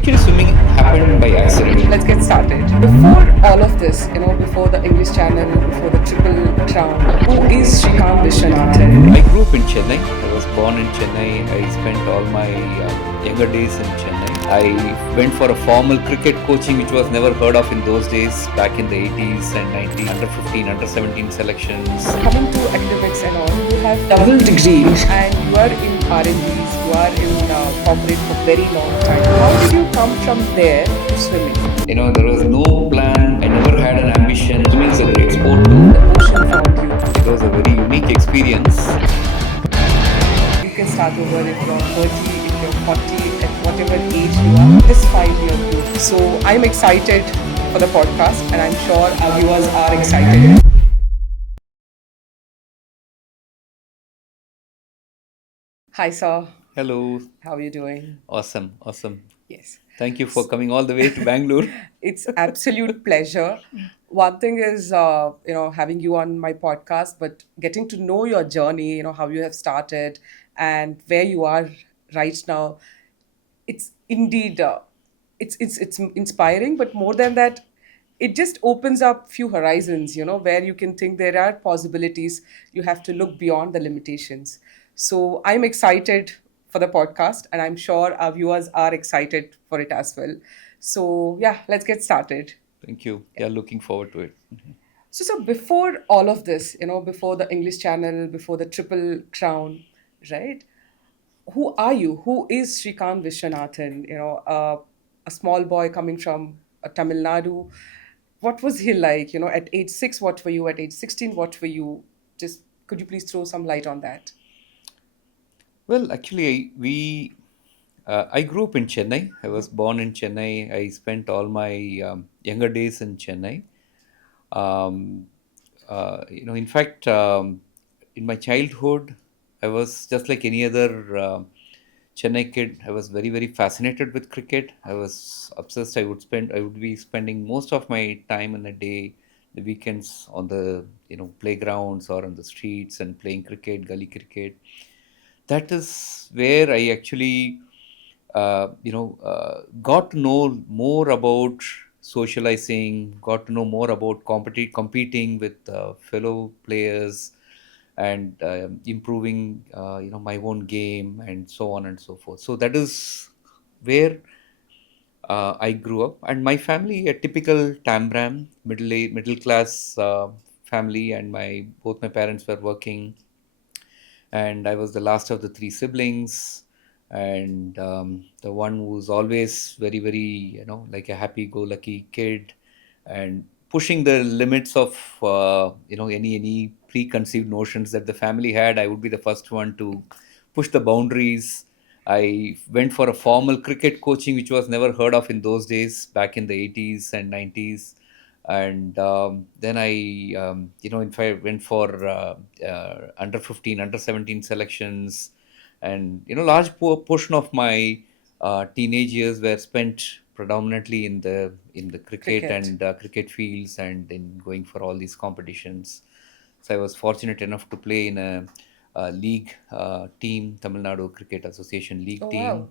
Actually, swimming happened by accident. Let's get started. Before all of this, before the English Channel, before the Triple Crown, who is Srikanth Viswanathan? I grew up in Chennai. I was born in Chennai. I spent all my younger days in Chennai. I went for a formal cricket coaching, which was never heard of in those days, back in the 80s and 90s, under 15, under 17 selections. Coming to academics and all, you have double degrees and you are in R&Ds, you are in corporate for very long time. How did you come from there to swimming? There was no plan. I never had an ambition. Swimming is a great sport too. The ocean found you. It was a very unique experience. You can start over if you're 30, if you're 40, at whatever age you are. This 5-year group. So I'm excited for the podcast and I'm sure our viewers are excited. Hi, sir. Hello. How are you doing? Awesome. Awesome. Yes. Thank you for coming all the way to Bangalore. It's absolute pleasure. One thing is, having you on my podcast, but getting to know your journey, how you have started and where you are right now. It's indeed, it's inspiring, but more than that, it just opens up few horizons, where you can think there are possibilities. You have to look beyond the limitations. So I'm excited for the podcast, and I'm sure our viewers are excited for it as well. So yeah, let's get started. Thank you. Yeah, looking forward to it. So before all of this, before the English Channel, before the Triple Crown, right? Who are you? Who is Srikanth Viswanathan? A small boy coming from Tamil Nadu. What was he like? At age 6, what were you? At age 16, what were you? Just could you please throw some light on that? Well, actually, I grew up in Chennai. I was born in Chennai. I spent all my younger days in Chennai. Um, in fact, in my childhood, I was just like any other Chennai kid. I was very, very fascinated with cricket. I was obsessed. I would be spending most of my time in a day, the weekends on the playgrounds or on the streets and playing cricket, gully cricket. That is where I actually got to know more about socializing, got to know more about competing with fellow players, and improving my own game and so on and so forth. So that is where I grew up, and my family, a typical Tambram middle class family, and my both my parents were working, and I was the last of the three siblings, and the one who's always very, very, like a happy-go-lucky kid, and pushing the limits of any preconceived notions that the family had. I would be the first one to push the boundaries. I went for a formal cricket coaching, which was never heard of in those days, back in the 80s and 90s. And then I, in fact, went for under 15, under 17 selections. And, large portion of my teenage years were spent predominantly in the cricket Cricket. and cricket fields and in going for all these competitions. So I was fortunate enough to play in a league team, Tamil Nadu Cricket Association league Oh team, wow.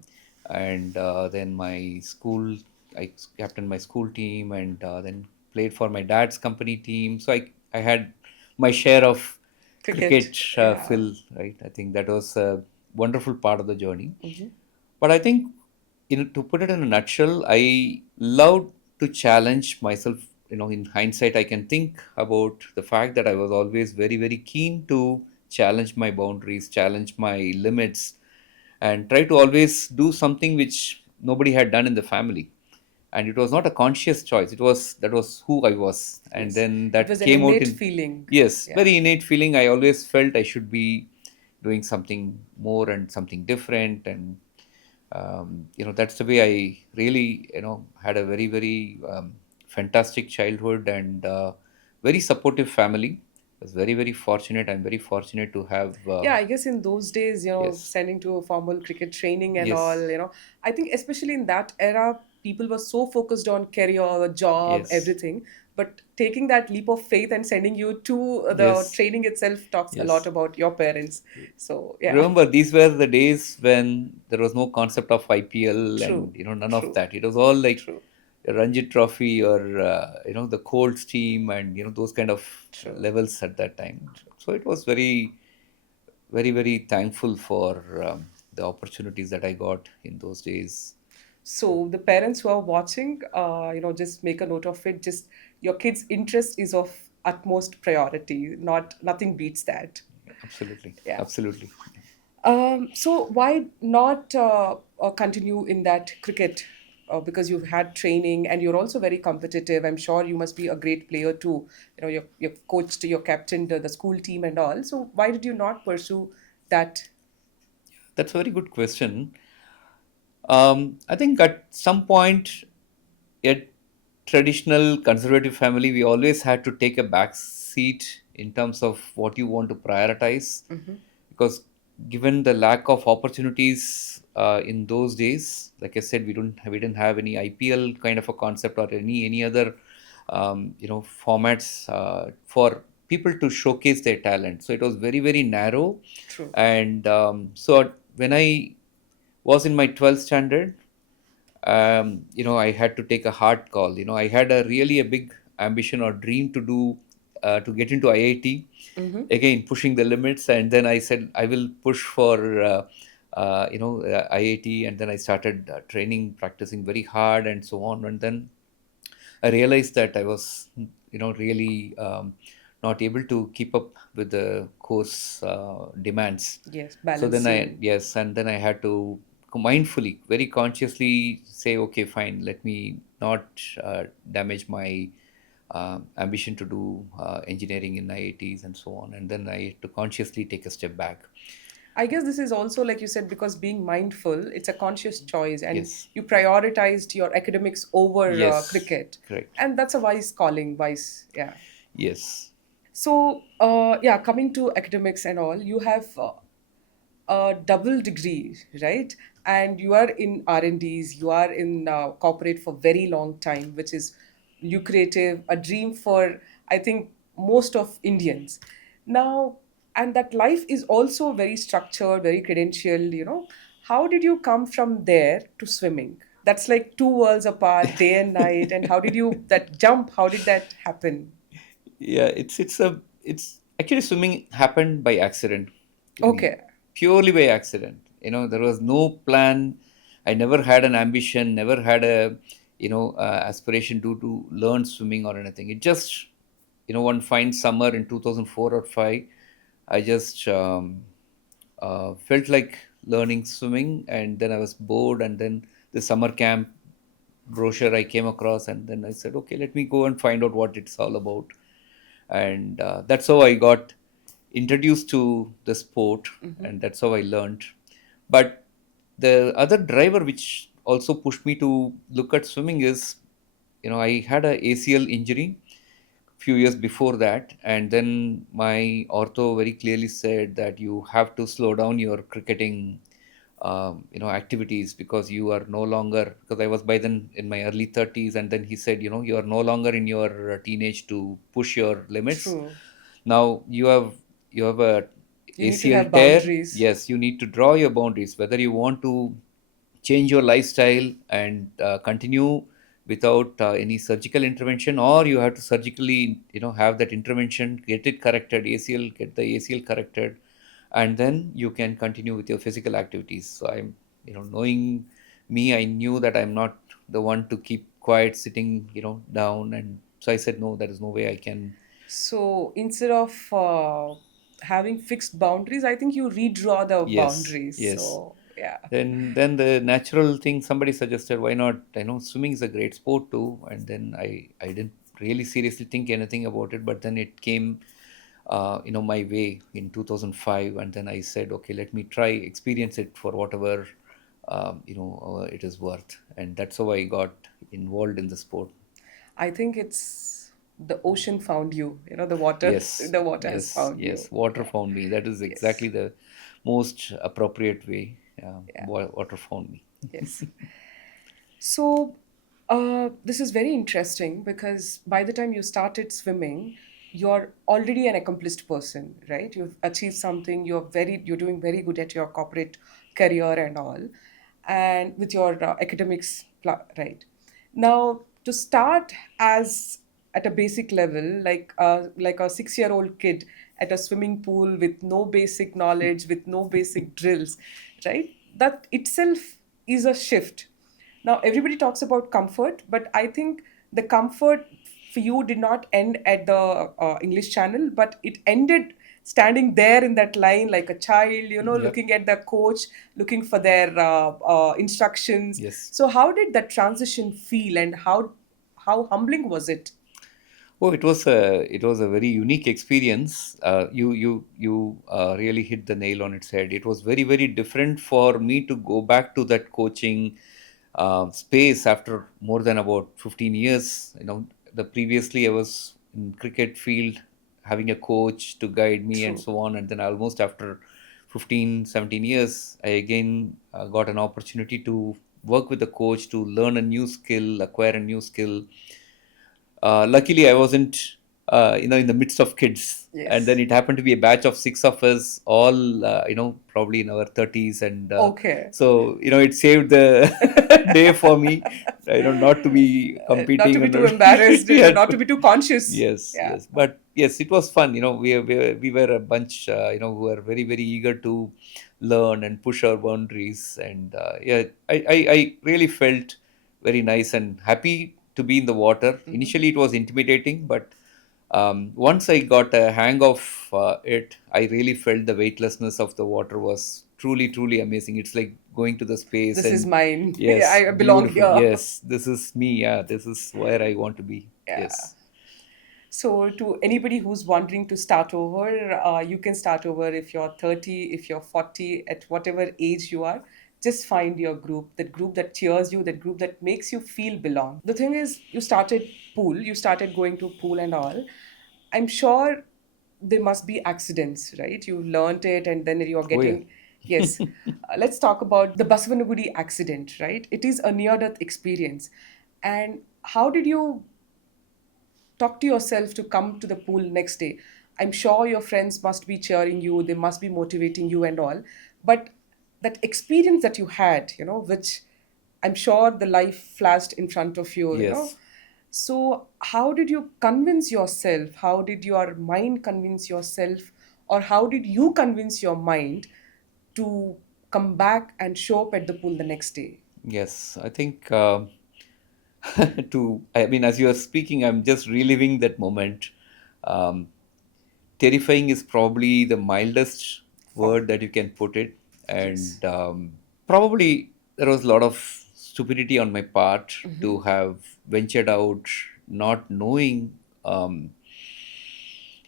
and then I captained my school team, and then played for my dad's company team. So I had my share of Cricket. cricket Yeah. fill, right? I think that was a wonderful part of the journey. Hmm. But I think, to put it in a nutshell, I love to challenge myself. In hindsight, I can think about the fact that I was always very, very keen to challenge my boundaries, challenge my limits, and try to always do something which nobody had done in the family. And it was not a conscious choice. That was who I was, and Yes. then It that was an came out innate in, feeling. yes, Yeah. very innate feeling. I always felt I should be doing something more and something different, and that's the way I really had a very, very fantastic childhood, and very supportive family. was very, very fortunate. I'm very fortunate to have, Yeah, I guess in those days, yes, sending to a formal cricket training and all, yes, I think especially in that era, people were so focused on career, job, yes, everything. But taking that leap of faith and sending you to the yes, training itself talks a lot yes. about your parents. So, yeah, Remember, these were the days when there was no concept of IPL true, and none of true, that. It was all like true, a Ranji Trophy or the Cold Steam and those kind of true. levels at that time. So it was very, very, very thankful for the opportunities that I got in those days. So the parents who are watching, just make a note of it. Just your kid's interest is of utmost priority. Not nothing beats that. Absolutely, Yeah. absolutely. So why not continue in that cricket? Because you've had training and you're also very competitive. I'm sure you must be a great player too. You've coached, you're captained the school team and all. So why did you not pursue that? That's a very good question. I think at some point, a traditional conservative family, we always had to take a back seat in terms of what you want to prioritize, because given the lack of opportunities in those days, like I said, we didn't have any IPL kind of a concept or any other formats for people to showcase their talent. So it was very, very narrow. True. And so when I was in my 12th standard, I had to take a hard call. I had a big ambition or dream to get into IIT. Again, pushing the limits, and then I said I will push for IIT, and then I started training, practicing very hard, and so on. And then I realized that I was, really not able to keep up with the course demands. Yes, So then balancing. yes, and then I had to mindfully, very consciously say, okay, fine, let me not damage my ambition to do engineering in IITs and so on. And then I had to consciously take a step back. I guess this is also, like you said, because being mindful, it's a conscious choice, and Yes, you prioritized your academics over yes, cricket, correct. and that's a wise calling. Wise, yeah. Yes, So, yeah, coming to academics and all, you have a double degree, right? And you are in R&Ds, you are in corporate for very long time, which is lucrative, a dream for, I think, most of Indians. Now, and that life is also very structured, very credentialed. How did you come from there to swimming? That's like two worlds apart, day and night. And how did you, that jump, how did that happen? yeah, it's actually swimming happened by accident to me, Okay. purely by accident. There was no plan. I never had an ambition, never had a aspiration to learn swimming or anything. It just one fine summer in 2004 or 5, I just felt like learning swimming, and then I was bored, and then the summer camp brochure I came across, and then I said, okay, let me go and find out what it's all about. And that's how I got introduced to the sport, and that's how I learned. But the other driver which also pushed me to look at swimming is, I had a ACL injury few years before that, and then my ortho very clearly said that you have to slow down your cricketing activities, because you are no longer, because I was by then in my early 30s, and then he said, you are no longer in your teenage to push your limits. True. Now you have a You need to ACL have tear. boundaries. Yes, you need to draw your boundaries, whether you want to change your lifestyle and continue without any surgical intervention, or you have to surgically have that intervention, get it corrected, ACL, get the ACL corrected, and then you can continue with your physical activities. So I'm, knowing me, I knew that I'm not the one to keep quiet sitting down, and so I said, no, there is no way I can. So instead of having fixed boundaries, I think you redraw the Yes, boundaries. yes. So yeah. Then the natural thing, somebody suggested, why not, swimming is a great sport too. And then I didn't really seriously think anything about it, but then it came my way in 2005, and then I said, okay, let me try experience it for whatever it is worth. And that's how I got involved in the sport. I think it's the ocean found you. The water, Yes, the water has yes, found you. yes. Water Yeah. found me. That is exactly Yes. the most appropriate way. Yeah. Water found me. Yes. So, this is very interesting because by the time you started swimming, you're already an accomplished person, right? You've achieved something. You're doing very good at your corporate career and all, and with your academics, right? Now, to start as at a basic level, like a 6-year-old kid at a swimming pool with no basic knowledge, with no basic drills, right? That itself is a shift. Now, everybody talks about comfort, but I think the comfort for you did not end at the English Channel, but it ended standing there in that line like a child, Yep. looking at the coach, looking for their instructions. Yes. So, how did that transition feel, and how humbling was it? Oh, it was a very unique experience. You really hit the nail on its head. It was very very different for me to go back to that coaching space after more than about 15 years. The previously I was in cricket field having a coach to guide me and True. so on, and then almost after 15 17 years I again got an opportunity to work with a coach to learn a new skill, acquire a new skill. Luckily, I wasn't, in the midst of kids, and then Yes. it happened to be a batch of six of us, all, probably in our 30s, and Okay. so it saved the day for me, not to be Not to competing be and too embarrassed, yeah, not to be too conscious. yes, Yeah. yes, but yes, it was fun. We were a bunch, who were very very eager to learn and push our boundaries, and yeah, I really felt very nice and happy to be in the water. Mhm. Initially, it was intimidating, but once I got a hang of it, I really felt the weightlessness of the water was truly, truly amazing. It's like going to the space, This is and mine. yes, I belong beautiful. here. Yes, this is me. Yeah, this is where I want to be. Yeah. Yes. So, to anybody who's wondering to start over, you can start over if you're 30, if you're 40, at whatever age you are. Just find your group, that group that cheers you, that group that makes you feel belong. The thing is, you started going to pool and all. I'm sure there must be accidents, right? You learned it and then you're Oh yeah. getting, yes. Let's talk about the Basavanagudi accident, right? It is a near death experience. And how did you talk to yourself to come to the pool next day? I'm sure your friends must be cheering you, they must be motivating you and all. But that experience that you had, which I'm sure the life flashed in front of you. Yes. So, how did you convince yourself? How did your mind convince yourself? Or how did you convince your mind to come back and show up at the pool the next day? Yes. I think I mean, as you are speaking, I'm just reliving that moment. Um, Terrifying is probably the mildest Oh, word that you can put it, yes. and probably there was a lot of stupidity on my part to have ventured out not knowing, um,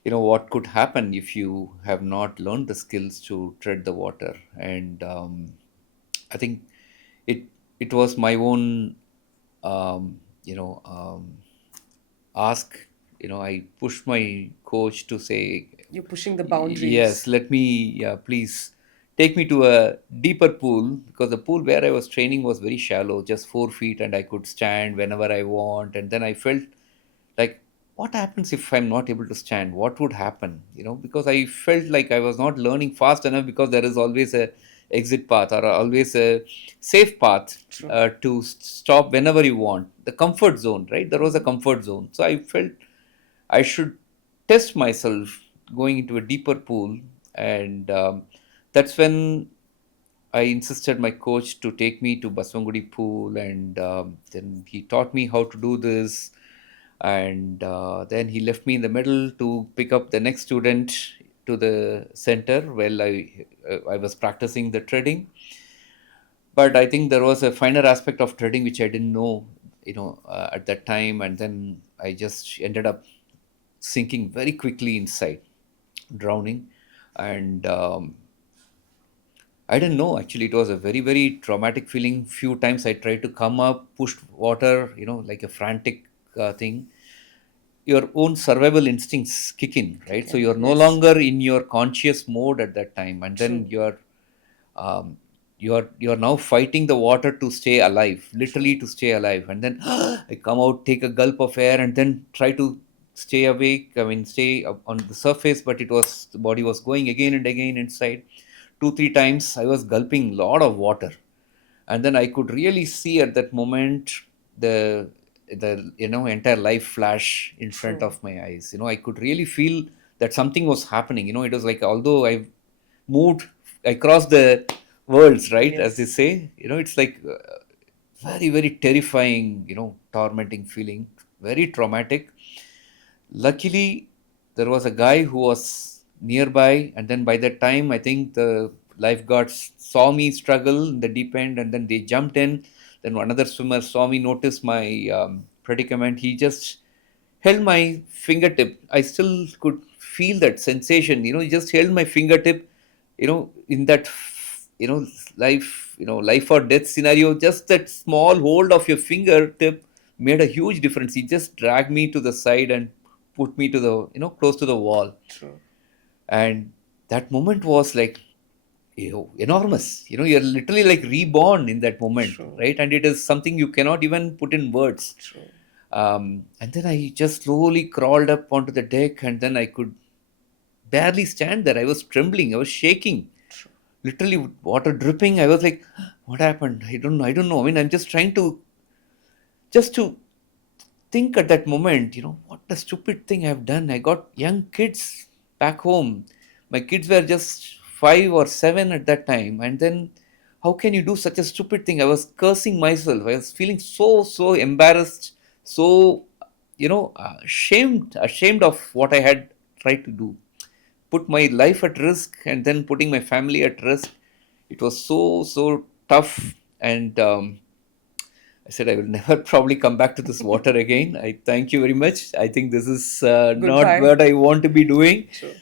what could happen if you have not learned the skills to tread the water. And I think it it was my own, um, ask. I pushed my coach to say, You're pushing the yes, boundaries. let me, please take me to a deeper pool, because the pool where I was training was very shallow, just 4 feet, and I could stand whenever I want. And then I felt like, what happens if I'm not able to stand? What would happen? Because I felt like I was not learning fast enough, because there is always a exit path, or always a safe path True. to stop whenever you want. The comfort zone, right? There was a comfort zone. So I felt I should test myself going into a deeper pool, and that's when I insisted my coach to take me to Baswangudi pool, and then he taught me how to do this, and then he left me in the middle to pick up the next student to the center while I was practicing the treading. But I think there was a finer aspect of treading which I didn't know, at that time, and then I just ended up sinking very quickly inside, drowning. And I didn't know, actually. It was a very very traumatic feeling. Few times I tried to come up, pushed water, like a frantic thing. your own survival instincts kick in, right? Kick So in. you're no Yes. longer in your conscious mode at that time, and then True. um, you're now fighting the water to stay alive, literally True. to stay alive. And then I come out, take a gulp of air, and then try to stay awake. I mean, stay up on the surface, but the body was going again and again inside. Two, three times I was gulping a lot of water, and then I could really see at that moment the entire life flash in front True. of my eyes. I could really feel that something was happening. It was like, although I moved across the worlds, right, as they Yes. say, it's like very, very terrifying, tormenting feeling, very traumatic. Luckily, there was a guy who was nearby, and then by that time, I think the lifeguards saw me struggle in the deep end, and then they jumped in. Then another swimmer saw me, notice my predicament. He just held my fingertip. I still could feel that sensation. He just held my fingertip. In that, life or death scenario. Just that small hold of your fingertip made a huge difference. He just dragged me to the side and put me to the, close to the wall. True. And that moment was like, enormous. You're literally like reborn in that moment, True. right? And it is something you cannot even put in words. True. And then I just slowly crawled up onto the deck, and then I could barely stand there. I was trembling, I was shaking, True. literally with water dripping. I was like, what happened? I don't know. I mean, I'm just trying to think at that moment, what a stupid thing I've done. I got young kids back home. My kids were just 5 or 7 at that time. And then how can you do such a stupid thing? I was cursing myself. I was feeling so embarrassed, so, ashamed of what I had tried to do. Put my life at risk and then putting my family at risk. It was so tough. And I said, I will never probably come back to this water again. I thank you very much. I think this is not Goodbye. what I want to be doing. True.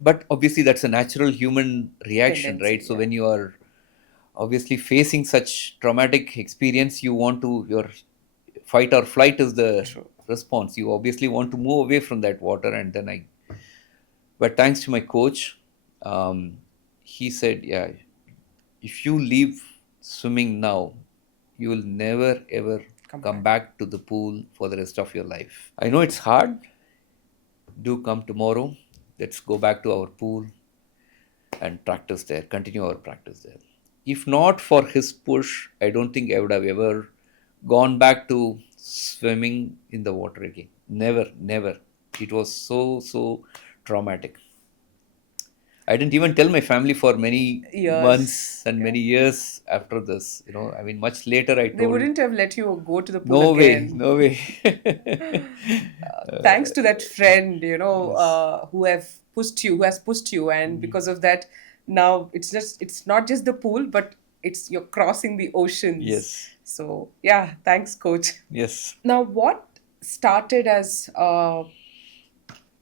But obviously, that's a natural human reaction, right? Tendency. So Yeah. when you are obviously facing such traumatic experience, your fight or flight is the True. response. You obviously want to move away from that water. And then but thanks to my coach, he said, yeah, if you leave swimming now, you will never ever Come come back. back to the pool for the rest of your life. I know it's hard. Do come tomorrow. Let's go back to our pool and practice there, continue our practice there. If not for his push, I don't think I would have ever gone back to swimming in the water again. Never, never. It was so traumatic. I didn't even tell my family for many Years. months and Yeah. many years after this. I mean, much later I They told, wouldn't have let you go to the pool no way, again. no way. Thanks to that friend, Yes, who has pushed you, and because of that, now it's not just the pool, but it's you're crossing the oceans. yes, So yeah, thanks, coach. yes. Now, what started as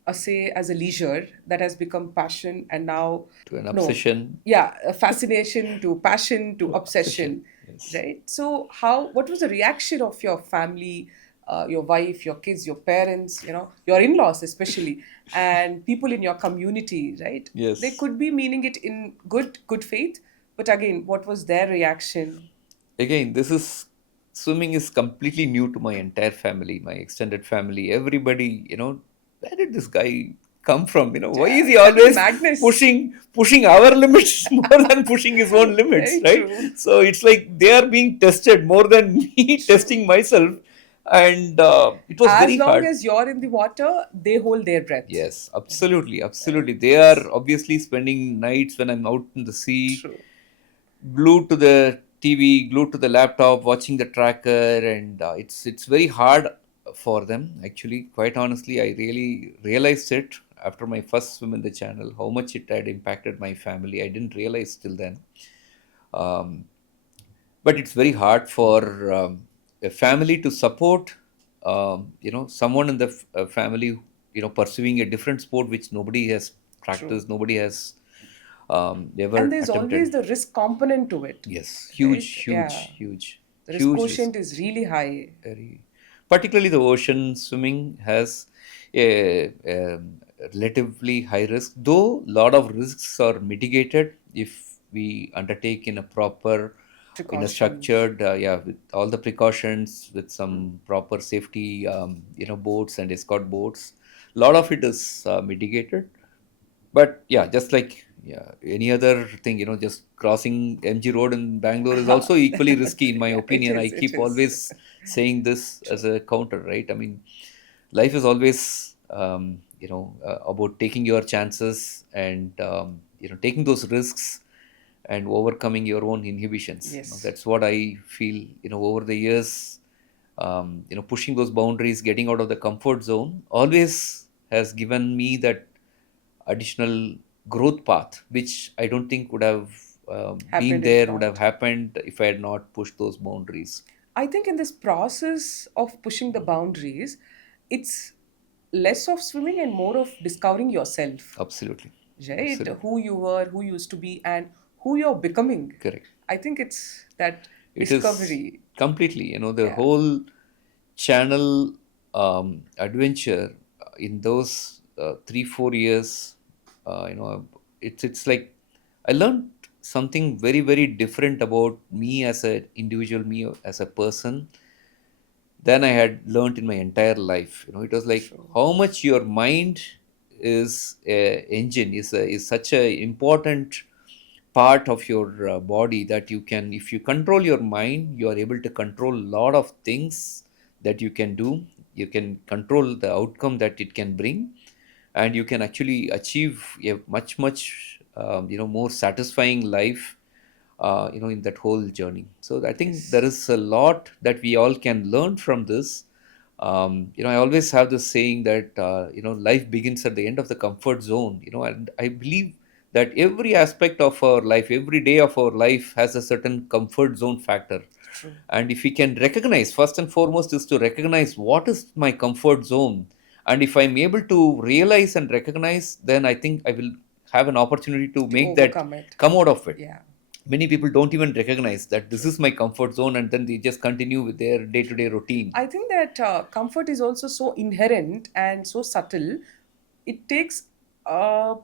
as a leisure that has become passion, and now, To an no, obsession, yeah, a fascination to passion to to obsession. obsession, Yes. right? So, what was the reaction of your family, your wife, your kids, your parents, your in-laws especially, and people in your community, right? They Yes. could be meaning it in good faith, but again, what was their reaction? Again, swimming is completely new to my entire family, my extended family. Everybody, where did this guy come from? Why is he Captain always Magnus. pushing our limits more than pushing his own limits, Very right? true. So it's like they are being tested more than me True. testing myself. And it was As very long hard. as you're in the water, they hold their breath. Yes, absolutely, Right? absolutely. They are Yes. obviously spending nights when I'm out in the sea, True. glued to the TV, glued to the laptop, watching the tracker, and it's very hard for them. Actually, quite honestly, I really realized it after my first swim in the channel how much it had impacted my family. I didn't realize till then. Um, but it's very hard for a family to support someone in the family pursuing a different sport which nobody has True. practiced, nobody has And ever there's always attempted. the risk component to it, Yes, right? huge, Yeah. huge, huge, The risk huge risk. quotient is really high. Very. particularly the ocean swimming has a relatively high risk, though a lot of risks are mitigated if we undertake in a proper, in a Precautions. structured, yeah, with all the precautions, with some proper safety, boats and escort boats. A lot of it is mitigated. But yeah, just like, yeah, any other thing, just crossing MG Road in Bangalore is also equally risky, in my Yeah, it opinion. I is. It keep is. always saying this True. as a counter, right? I mean, life is always, about taking your chances and, taking those risks and overcoming your own inhibitions. Yes. That's what I feel, over the years, pushing those boundaries, getting out of the comfort zone always has given me that additional growth path, which I don't think would have been Happened if there, would have not. happened if I had not pushed those boundaries. I think in this process of pushing the boundaries, it's less of swimming and more of discovering yourself, Absolutely. right? Absolutely. Who you were, who you used to be, and who you're becoming. Correct. I think it's that It is discovery. completely, the Yeah, whole channel adventure in those 3 4 years. It's like I learned something very very different about me as an individual, me as a person, than I had learned in my entire life. It was like true. how much your mind is a engine, is such a important part of your body, that you can, if you control your mind, you are able to control a lot of things that you can do. You can control the outcome that it can bring, and you can actually achieve a much much more satisfying life, in that whole journey. So I think there Yes, is a lot that we all can learn from this. I always have this saying that, life begins at the end of the comfort zone. And I believe that every aspect of our life, every day of our life, has a certain comfort zone factor. true. And if we can recognize, first and foremost, is to recognize what is my comfort zone. And if I'm able to realize and recognize, then I think I will have an opportunity to To make that overcome it. come out of it. Yeah, Many people don't even recognize that this true. is my comfort zone, and then they just continue with their day-to-day routine. I think that comfort is also so inherent and so subtle. It takes a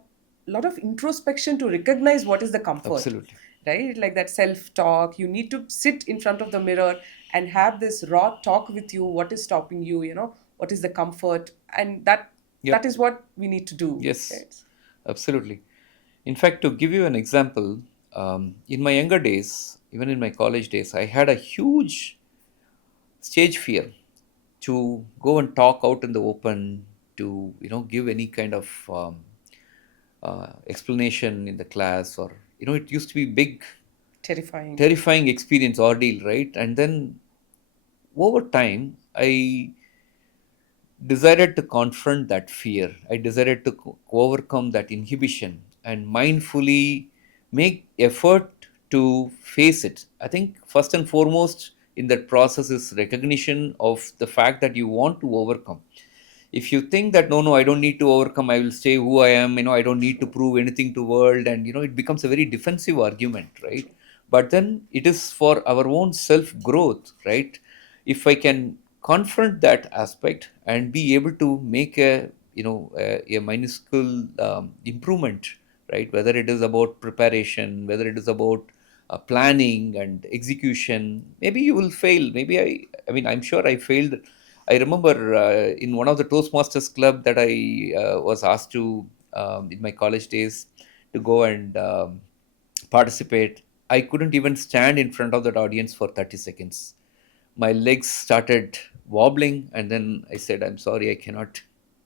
lot of introspection to recognize what is the comfort, Absolutely. right? Like that self talk. You need to sit in front of the mirror and have this raw talk with you. What is stopping you? What is the comfort? And that Yep. is what we need to do, Yes. right? Absolutely. In fact, to give you an example, in my younger days, even in my college days, I had a huge stage fear to go and talk out in the open, to give any kind of explanation in the class, or it used to be big, Terrifying. terrifying experience, ordeal, right? And then over time, I decided to confront that fear. I decided to overcome that inhibition and mindfully make effort to face it. I think first and foremost in that process is recognition of the fact that you want to overcome. If you think that no, I don't need to overcome, I will stay who I am, I don't need to True, prove anything to world, and it becomes a very defensive argument, right? true. But then it is for our own self growth, right? If I can confront that aspect and be able to make a minuscule improvement, right? Whether it is about preparation, whether it is about planning and execution. Maybe you will fail, maybe I mean, I'm sure I failed. I remember in one of the Toastmasters club that I was asked to, in my college days, to go and participate. I couldn't even stand in front of that audience for 30 seconds. My legs started wobbling, and then I said, I'm sorry, I cannot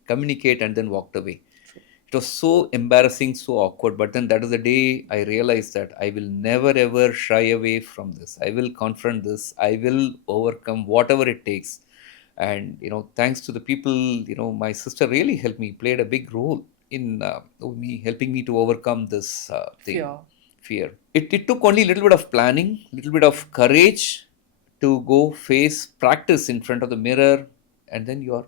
communicate, and then walked away. It was so embarrassing, so awkward. But then that is the day I realized that I will never ever shy away from this. I will confront this. I will overcome whatever it takes. And thanks to the people, my sister really helped me, played a big role in me, helping me to overcome this thing, Fear. fear. It took only a little bit of planning, little bit of courage to go face, practice in front of the mirror, and then you are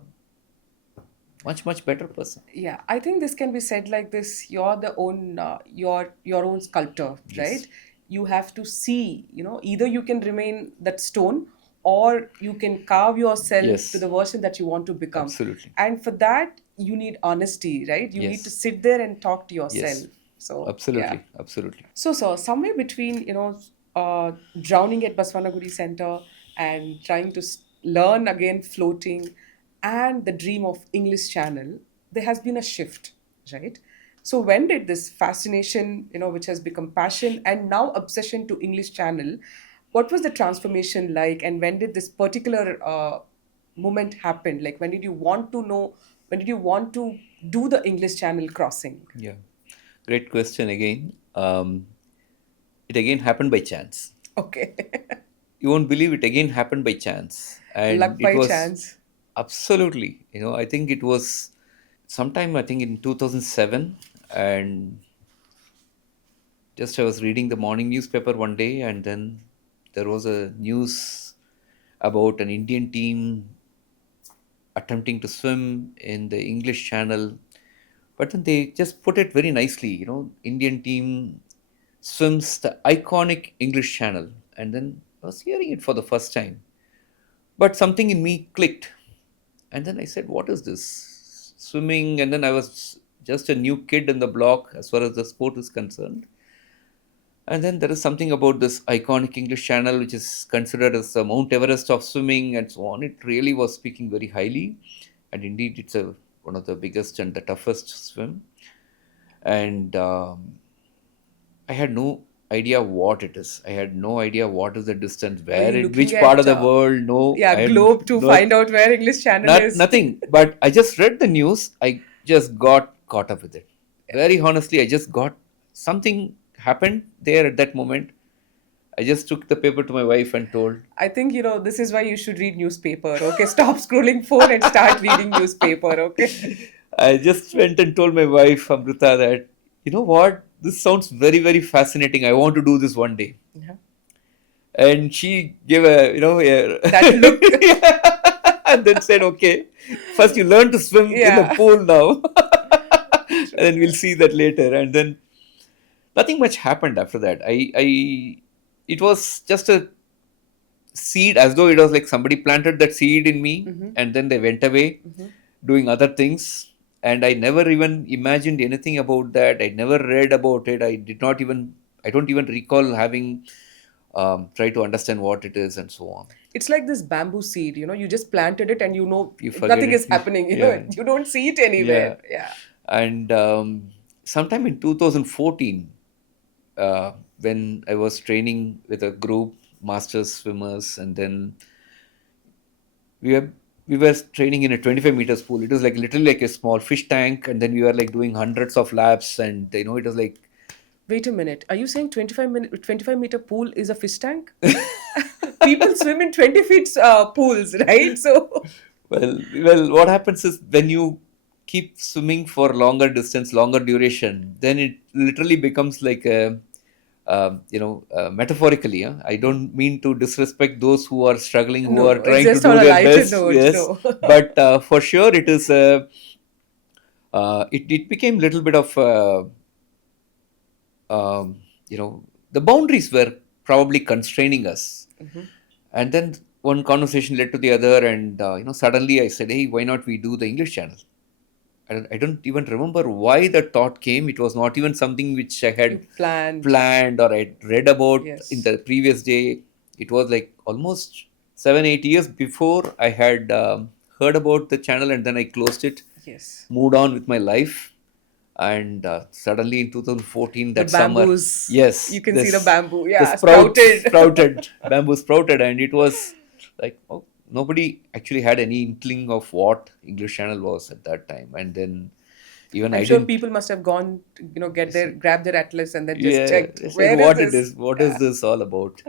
much much better person. Yeah, I think this can be said like this. You're the own your own sculptor, Yes. right? You have to see, either you can remain that stone or you can carve yourself to Yes, the version that you want to become. absolutely. And for that, you need honesty, right? You need to Yes, sit there and talk to yes, yourself. So, yeah. absolutely, absolutely. So, somewhere between, drowning at Baswanaguri Center and trying to learn again floating and the dream of English Channel, there has been a shift, right? So, when did this fascination, which has become passion and now obsession to English Channel, what was the transformation like, and when did this particular moment happen? Like, when did you want to know? When did you want to do the English Channel crossing? Yeah, great question again. It again happened by chance. Okay. You won't believe it again happened by chance. And Luck it by was chance. absolutely, I think it was sometime, I think in 2007. And just I was reading the morning newspaper one day, and then there was a news about an Indian team attempting to swim in the English Channel. But then they just put it very nicely, Indian team swims the iconic English Channel. And then I was hearing it for the first time. But something in me clicked. And then I said, what is this? Swimming. And then I was just a new kid in the block as far as the sport is concerned. And then there is something about this iconic English Channel, which is considered as the Mount Everest of swimming and so on. It really was speaking very highly. And indeed, it's one of the biggest and the toughest swim. And I had no idea what it is. I had no idea what is the distance, Were you looking which part of at, the world. No, yeah, I had Globe to no, find out where English Channel is? nothing. But I just read the news. I just got caught up with it. Very honestly, I just got something happened there at that moment. I just took the paper to my wife and told. I think, this is why you should read newspaper. Okay, stop scrolling phone and start reading newspaper. Okay. I just went and told my wife Amrita that, you know what, this sounds very very fascinating. I want to do this one day. Yeah. And she gave a That look. and then said, okay, first you learn to swim in the Yeah. pool now, and True. then we'll see that later. And then nothing much happened after that. I It was just a seed, as though it was like somebody planted that seed in me, Mm-hmm. and then they went away Mm-hmm. doing other things. And I never even imagined anything about that. I never read about it. I don't even recall having tried to understand what it is and so on. It's like this bamboo seed, you just planted it and You forget nothing it. is happening, Yeah, you don't see it anywhere. yeah. Yeah. And sometime in 2014, uh, when I was training with a group, masters swimmers, and then we were we were training in a 25 meters pool. It was like literally like a small fish tank, and then we were like doing hundreds of laps, and it was like Wait a minute. Are you saying 25-meter pool is a fish tank? People swim in 20 feet pools, right? So, well, what happens is when you keep swimming for longer distance, longer duration, then it literally becomes like a metaphorically, I don't mean to disrespect those who are struggling, who are no, it's trying to just on do a their lighter best. note. Yes, No. but for sure it is. It became a little bit of um, the boundaries were probably constraining us. Mhm. And then one conversation led to the other, and suddenly I said, hey, why not we do the English Channel? I don't even remember why the thought came. It was not even something which I You had planned. planned or I read about in Yes. the previous day. It was like almost 7, 8 years before I had heard about the channel, and then I closed it, Yes. moved on with my life. And suddenly in 2014, The that summer, bamboos. yes, You can see the this bamboo. the Yeah, sprouted. sprouted bamboo sprouted, and it was like, oh, nobody actually had any inkling of what English Channel was at that time. And then even I'm I sure didn't. people must have gone, grab their atlas and then just Yeah, checked they said, where is what it this? is, what is Yeah. this all about?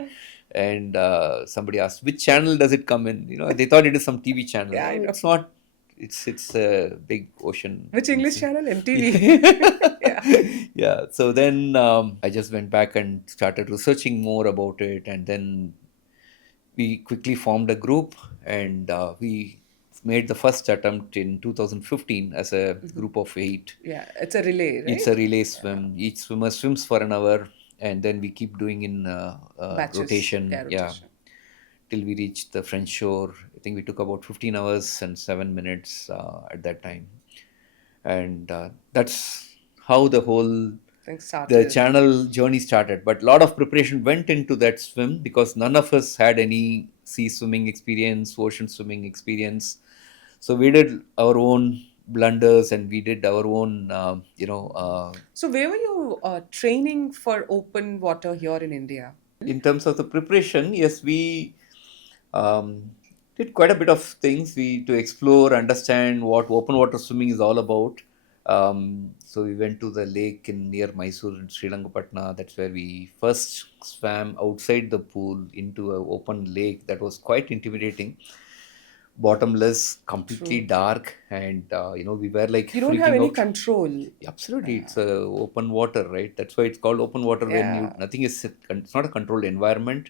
And somebody asked, which channel does it come in? They thought it is some TV channel. Yeah, I No, know. it's not. It's a big ocean. Which English channel? MTV. Yeah. Yeah. Yeah. So then I just went back and started researching more about it, and then we quickly formed a group, and we made the first attempt in 2015 as a group of 8. Yeah, it's a relay, It's a right? relay Yeah. swim. Each swimmer swims for an hour, and then we keep doing in Batches. rotation. Yeah, Yeah. rotation. till we reached the French shore. I think we took about 15 hours and 7 minutes at that time, and that's how Things the started. channel journey started. But a lot of preparation went into that swim because none of us had any sea swimming experience, ocean swimming experience. So we did our own blunders and we did our own, So where were you training for open water here in India? in terms of the preparation, yes, we um, did quite a bit of things to explore, understand what open water swimming is all about. So we went to the lake in near Mysore in Sri Lanka. That's where we first swam outside the pool into an open lake that was quite intimidating, bottomless, completely True. dark, and we were like You don't have freaking any out. control. Absolutely, it's open water, right? That's why it's called open water. When you Yeah. nothing is, it's not a controlled environment,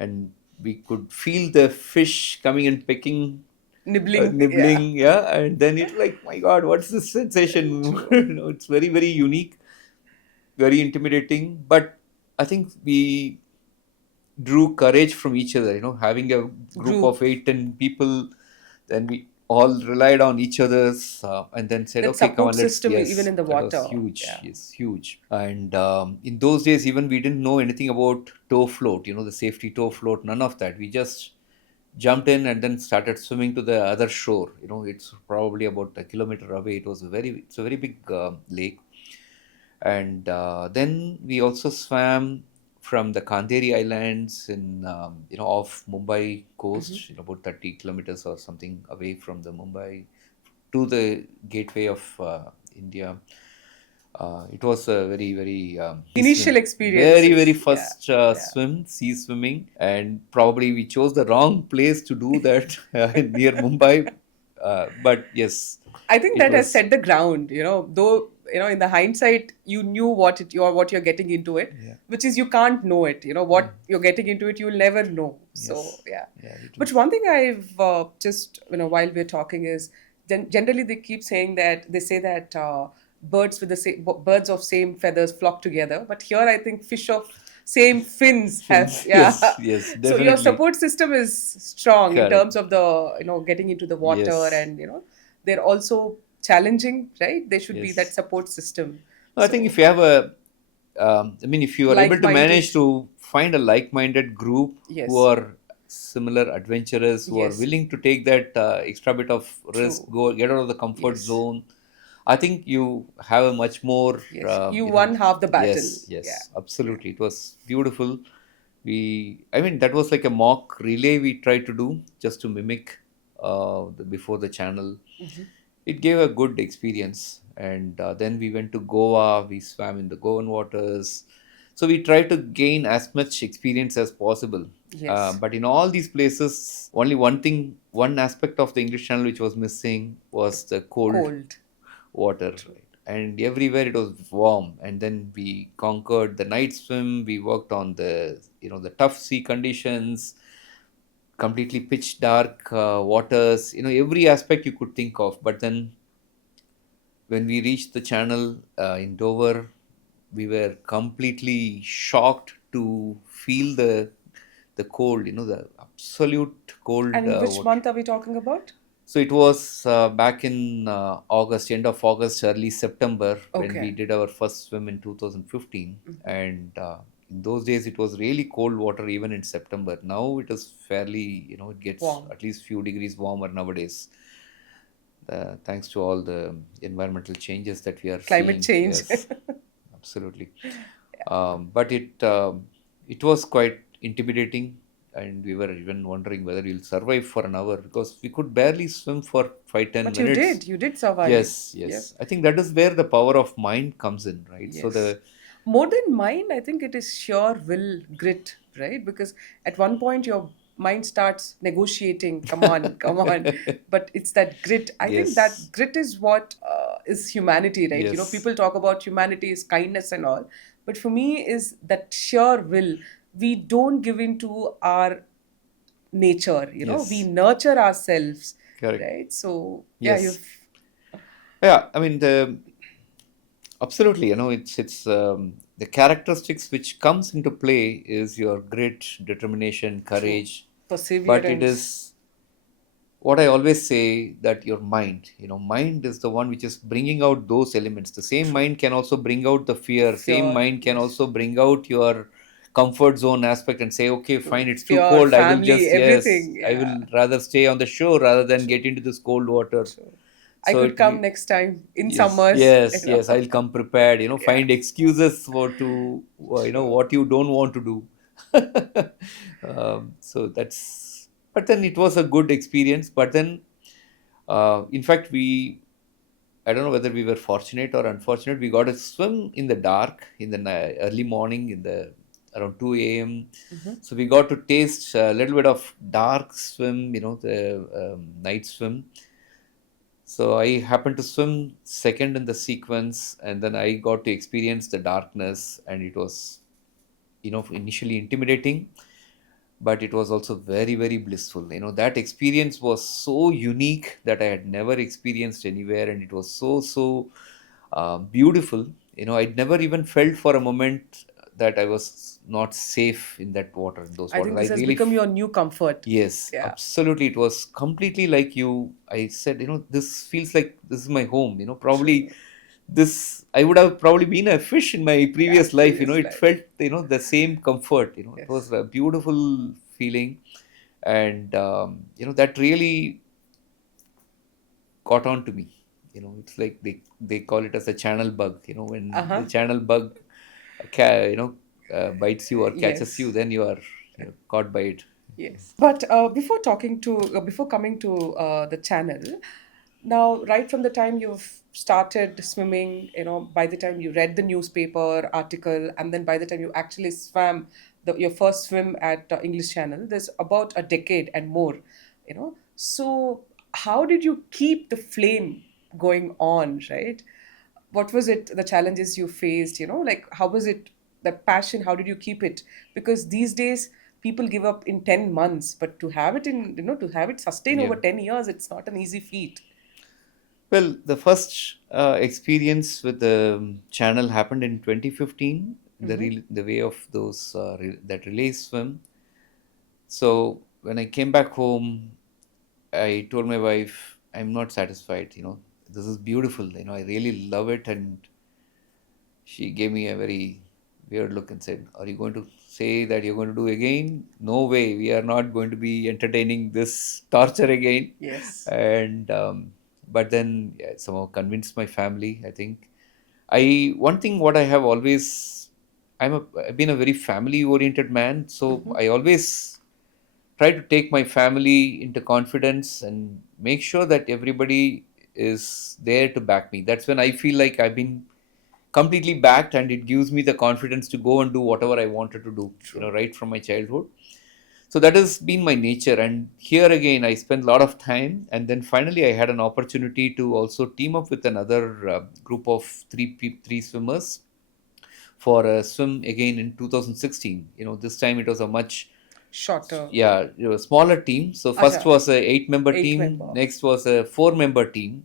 and we could feel the fish coming and pecking, Nibbling. Yeah. nibbling, yeah. And then it's like, my God, what's this sensation? True. It's very, very unique, very intimidating. But I think we drew courage from each other. Having a group Group. of 8, 10 people, then we all relied on each other's, and then said, That okay, come support on, let's. system even Yes, in the that was water. huge. Yeah. Yes, huge. And in those days, even we didn't know anything about tow float. The safety tow float. None of that. We just jumped in and then started swimming to the other shore. It's probably about a kilometer away. It's a very big lake. And then we also swam from the Kanderi Islands in off Mumbai Hmm. coast, about 30 kilometers or something away from the Mumbai to the gateway of India. It was a very, very sea Initial swim, very, very experiences. Yeah. first Yeah. sea swimming, and probably we chose the wrong place to do that near Mumbai. But yes, I think it that has was. set the ground, though, in the hindsight, you knew what you're getting into it, Yeah, which is you can't know it. yeah, What you're getting into it, you'll never know. So, yes, yeah. yeah, it But was. one thing I've just, while we're talking is generally they keep saying that they say that birds of same feathers flock together. But here I think fish of same fins have, Fins. yeah. Yes, yes, So your definitely. support system is strong in Correct. terms of the, getting into the water, Yes, and, they're also challenging, right? There should be that yes. support system. No, I think So if you have if you are able to manage like-minded, to find a like-minded group who yes, are similar adventurers, who are yes, willing to take that extra bit of risk, true, go get out of the comfort yes, zone, I think you have a much more, yes. You won half the battle. yes, Yeah, yes, yeah. absolutely. It was beautiful. I mean, that was like a mock relay we tried to do just to mimic before the channel. Mhm. It gave a good experience. And then we went to Goa, we swam in the Goan waters. So we tried to gain as much experience as possible. Yes, But in all these places, only one aspect of the English Channel which was missing the was the cold cold. water. True. Right? And everywhere it was warm. And then we conquered the night swim. We worked on the tough sea conditions, completely pitch dark waters. Every aspect you could think of. But then when we reached the channel in Dover, we were completely shocked to feel the cold, the absolute cold And which water. month are we talking about? So it was back in August, end of August, early September, when we Okay. did our first swim in 2015. Mhm. And in those days, it was really cold water even in September. Now it is fairly, it gets Warm. at least few degrees warmer nowadays, thanks to all the environmental changes that we are Climate seeing. change. Yes, absolutely. But it was quite intimidating, and we were even wondering whether we'll survive for an hour because we could barely swim for 5, 10 But you minutes. did. You did survive. Yes, Yep. yes. I think that is where the power of mind comes in, right? So Yes. the More than mind, I think it is sheer will, grit, right? Because at one point your mind starts negotiating, come on, come on. But it's that grit. I think yes, that grit is what is humanity, right? yes, People talk about humanity is kindness and all. But for me, is that sheer will. We don't give in to our nature, we yes. nurture ourselves, Correct. right? So, yeah, Yes. Yeah. I mean, absolutely. The characteristics which comes into play is your grit, determination, true. courage. But it Perseverance. is what I always say, that your mind, mind is the one which is bringing out those elements. The same True. mind can also bring out the fear. Same Fear. mind can Yes. also bring out your comfort zone aspect and say, okay, True. fine, it's too Fear, cold. I will family, just, yes, everything. I Yeah. will rather stay on the shore rather than True. get into this cold water. True. I So could it, come next time in yes, summers, yes, yes, I'll come prepared, Yeah. find excuses for to, True. what you don't want to do. So that's, but then it was a good experience. But then, in fact, I don't know whether we were fortunate or unfortunate. We got to swim in the dark in the early morning in the around 2 a.m. Mhm. So we got to taste a little bit of dark swim, the night swim. So I happened to swim second in the sequence, and then I got to experience the darkness, and it was, initially intimidating, but it was also very, very blissful. That experience was so unique that I had never experienced anywhere, and it was so beautiful. I'd never even felt for a moment that I was not safe in that water, in those I waters. think I this has really, become your new comfort. yes, Yeah. absolutely. It was completely like you. I said, this feels like this is my home. Probably True. this, I would have probably been a fish in my Yeah. previous life. Previous It life. felt, the same comfort. It was Yes. a beautiful feeling. And, that really caught on to me. It's like they call it as a channel bug. Uh When the huh. channel bug, bites you or catches you, Yes. then you are, caught by it. Yes. But before coming to the channel, now right from the time you've started swimming, by the time you read the newspaper article, and then by the time you actually swam your first swim at English Channel, there's about a decade and more, So how did you keep the flame going on, right? What was it, the challenges you faced, like how was it, the passion, how did you keep it? Because these days people give up in 10 months, but to have it to have it sustain Yeah. over 10 years, it's not an easy feat. Well, the first experience with the channel happened in 2015, Mm-hmm. the way of those that relay swim. So when I came back home, I told my wife, I'm not satisfied. This is beautiful. I really love it. And she gave me a very weird look and said, are you going to say that you're going to do again? No way. We are not going to be entertaining this torture again. Yes. And, but then, yeah, somehow convinced my family, I think. One thing what I have always, I've been a very family oriented man. So Mm-hmm. I always try to take my family into confidence and make sure that everybody is there to back me. That's when I feel like I've been completely backed, and it gives me the confidence to go and do whatever I wanted to do, True. right from my childhood. So that has been my nature. And here again, I spent a lot of time. And then finally, I had an opportunity to also team up with another group of three swimmers for a swim again in 2016. This time it was a much, Shorter. yeah, smaller team. So first Acha. was a 8-member Eight team, member. next was a 4-member team,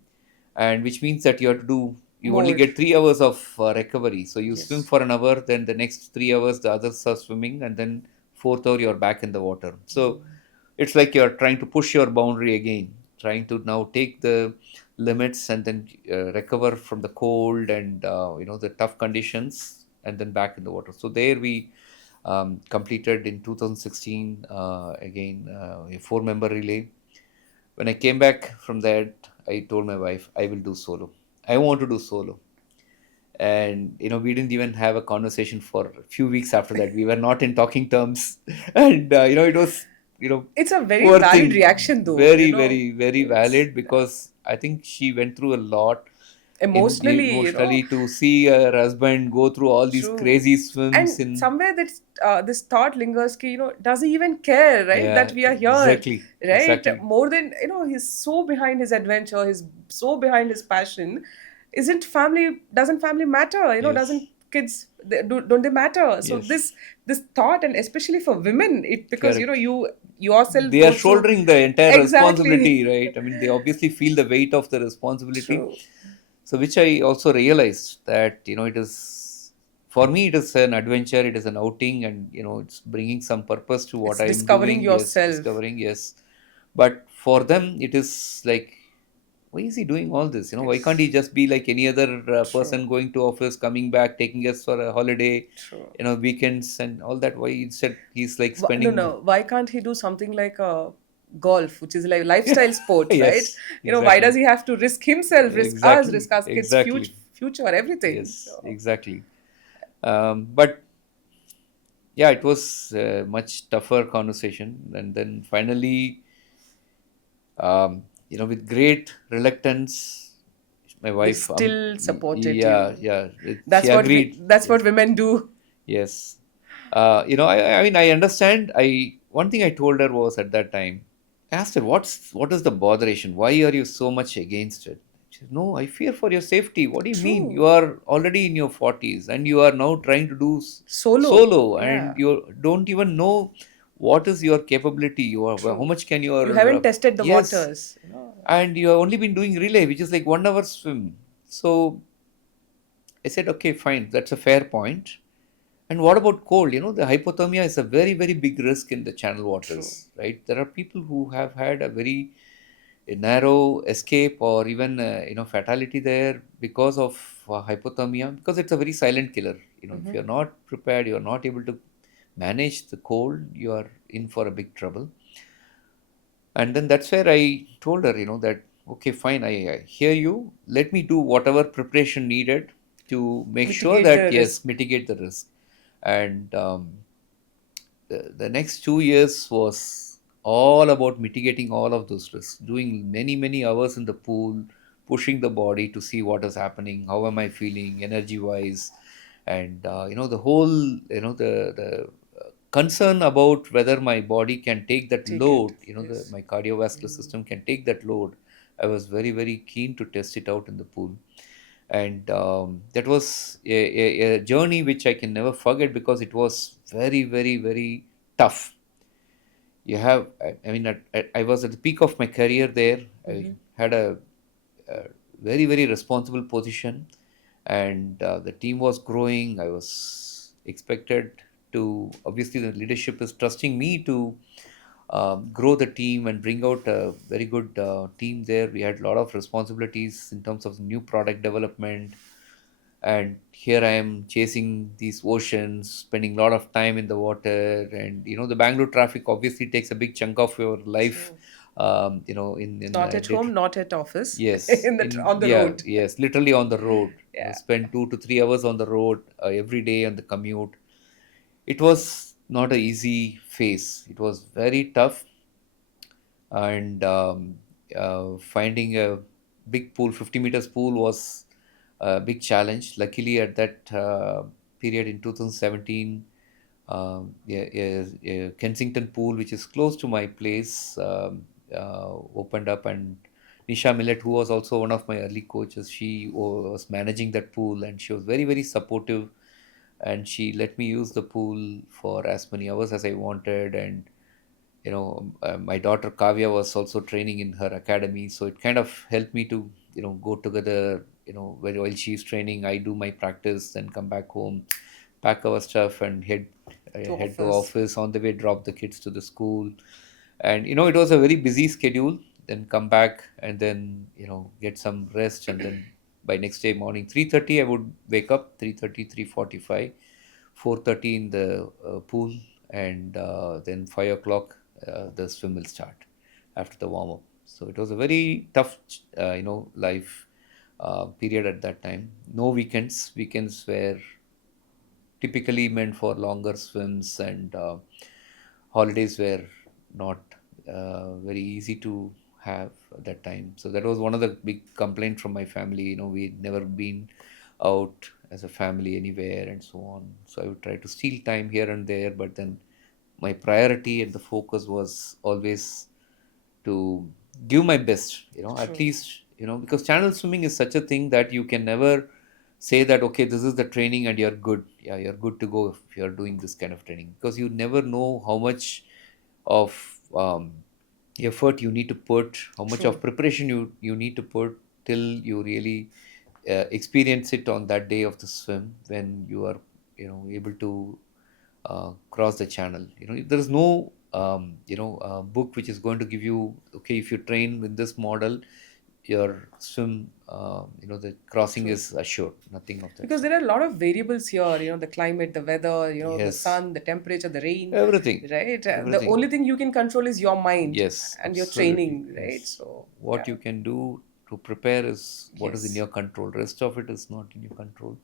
and which means that you only More. get 3 hours of recovery. So you swim Yes. for an hour, then the next 3 hours the others are swimming, and then fourth hour you're back in the water. So it's like you're trying to push your boundary again, trying to now take the limits and then recover from the cold and the tough conditions, and then back in the water. So there we completed in 2016 again a 4-member relay. When I came back from that, I told my wife, I will do solo. I want to do solo. And we didn't even have a conversation for a few weeks after that. We were not in talking terms. And it was, It's a very poor valid thing, reaction, though, very, very, very It's, valid, yeah. because I think she went through a lot Emotionally, emotionally to see her husband go through all these true. crazy swims And in. somewhere that this thought lingers, does he even care, right? That Yeah, we are here, exactly, right? exactly. More than, he's so behind his adventure, he's so behind his passion. Doesn't family matter? Yes, Doesn't kids, don't they matter? So yes, this thought, and especially for women, because, correct. you yourself They are go through. shouldering the entire Exactly. responsibility, right? I mean, they obviously feel the weight of the responsibility. True. So, which I also realized that, it is for me it is an adventure, it is an outing, and it's bringing some purpose to what It's I am discovering doing. Yes, yourself. discovering, yes. But for them it is like, why is he doing all this? Why can't he Yes. just be like any other True. person, going to office, coming back, taking us for a holiday, True. weekends and all that? Why instead he's like No, spending? no. Why can't he do something like golf, which is like lifestyle sport, right? Yes, Why does exactly, he have to risk himself, risk us, exactly, risk our kids' exactly. future, everything? Yes, So exactly. But yeah, it was a much tougher conversation, and then finally, with great reluctance, my they wife, still supported yeah, you. yeah, she That's what agreed. that's Yes, what women do. yes. I mean, I understand. One thing I told her was at that time, I asked her, what is the botheration? Why are you so much against it? She said, no, I fear for your safety. What do you mean? You True. are already in your 40s and you are now trying to do Solo. solo, and Yeah. you don't even know what is your capability. How True. much can You your haven't tested the yes, waters. and you have only been doing relay, which is like 1 hour swim. So I said, okay, fine, that's a fair point. And what about cold? The hypothermia is a very, very big risk in the channel True. waters, right? There are people who have had a very narrow escape, or even fatality there because of hypothermia, because it's a very silent killer. If you're not prepared, you're not able to manage the cold, you are in for a big trouble. And then that's where I told her, that okay, fine, I hear you. Let me do whatever preparation needed to make sure Mitigate that, the yes, risk. mitigate the risk. And the next 2 years was all about mitigating all of those risks, doing many, many hours in the pool, pushing the body to see what is happening, how am I feeling energy wise, and the whole, the concern about whether my body can take that Take it. load, Yes. my cardiovascular system can take that load. I was very, very keen to test it out in the pool. And that was a journey which I can never forget, because it was very, very, very tough. I mean, I was at the peak of my career there. I had a very, very responsible position, and the team was growing. I was expected to, obviously, the leadership is trusting me to grow the team and bring out a very good team there. We had a lot of responsibilities in terms of new product development, and here I am chasing these oceans, spending a lot of time in the water, and the Bangalore traffic obviously takes a big chunk of your life. True. In Not at home, not at office. yes, On the yeah, road. yes, literally on the road. Yeah. Spend 2 to 3 hours on the road every day on the commute. It was not a easy phase. It was very tough, and finding a big pool, 50 meters pool, was a big challenge. Luckily, at that period in 2017, a Kensington pool, which is close to my place, opened up, and Nisha Millet, who was also one of my early coaches, she was managing that pool, and she was very, very supportive, and she let me use the pool for as many hours as I wanted. And my daughter Kavya was also training in her academy, so it kind of helped me to go together. While she's training, I do my practice, then come back home, pack our stuff, and To head to office. office. On the way, drop the kids to the school, and it was a very busy schedule. Then come back, and then get some rest, and then by next day morning 3:30 I would wake up. 3:30, 3:45, 4:30 in the pool, and then 5 o'clock the swim will start after the warm up. So it was a very tough life period at that time. No weekends. Weekends were typically meant for longer swims, and holidays were not very easy to have at that time. So that was one of the big complaints from my family. We'd never been out as a family anywhere, and so on. So I would try to steal time here and there, but then my priority and the focus was always to give my best, at True. least, because channel swimming is such a thing that you can never say that, okay, this is the training and you're good. Yeah, you're good to go if you're doing this kind of training, because you never know how much of effort you need to put, how much True. of preparation you need to put, till you really experience it on that day of the swim, when you are able to cross the channel. There is no book which is going to give you, okay, if you train with this model, your swim, the crossing True. is assured. Nothing of that Because sort. there are a lot of variables here, the climate, the weather, the Yes, sun, the temperature, the rain, everything, right? The everything. only thing you can control is your mind Yes, and your absolutely. training, right? Yes. So, What yeah. you can do to prepare is what is in Yes. your control. Rest of it is not in your control.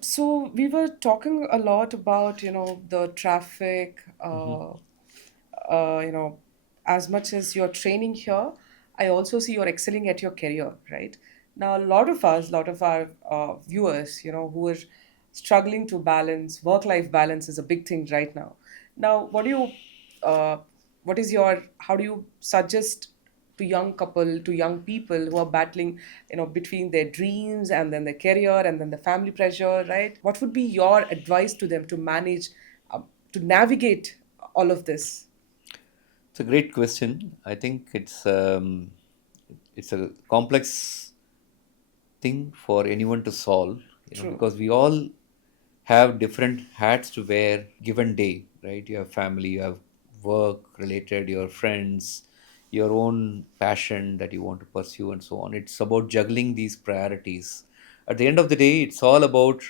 So we were talking a lot about, the traffic, Hmm. as much as you're training here, I also see you're excelling at your career, right? Now, a lot of us, a lot of our viewers, who are struggling to balance, work-life balance is a big thing right now. Now, uh, how do you suggest to young couple, to young people who are battling, between their dreams and then their career and then the family pressure, right? What would be your advice to them to manage, to navigate all of this? It's a great question. I think it's a complex thing for anyone to solve, True. because we all have different hats to wear given day, right? You have family, you have work related, your friends, your own passion that you want to pursue, and so on. It's about juggling these priorities. At the end of the day, it's all about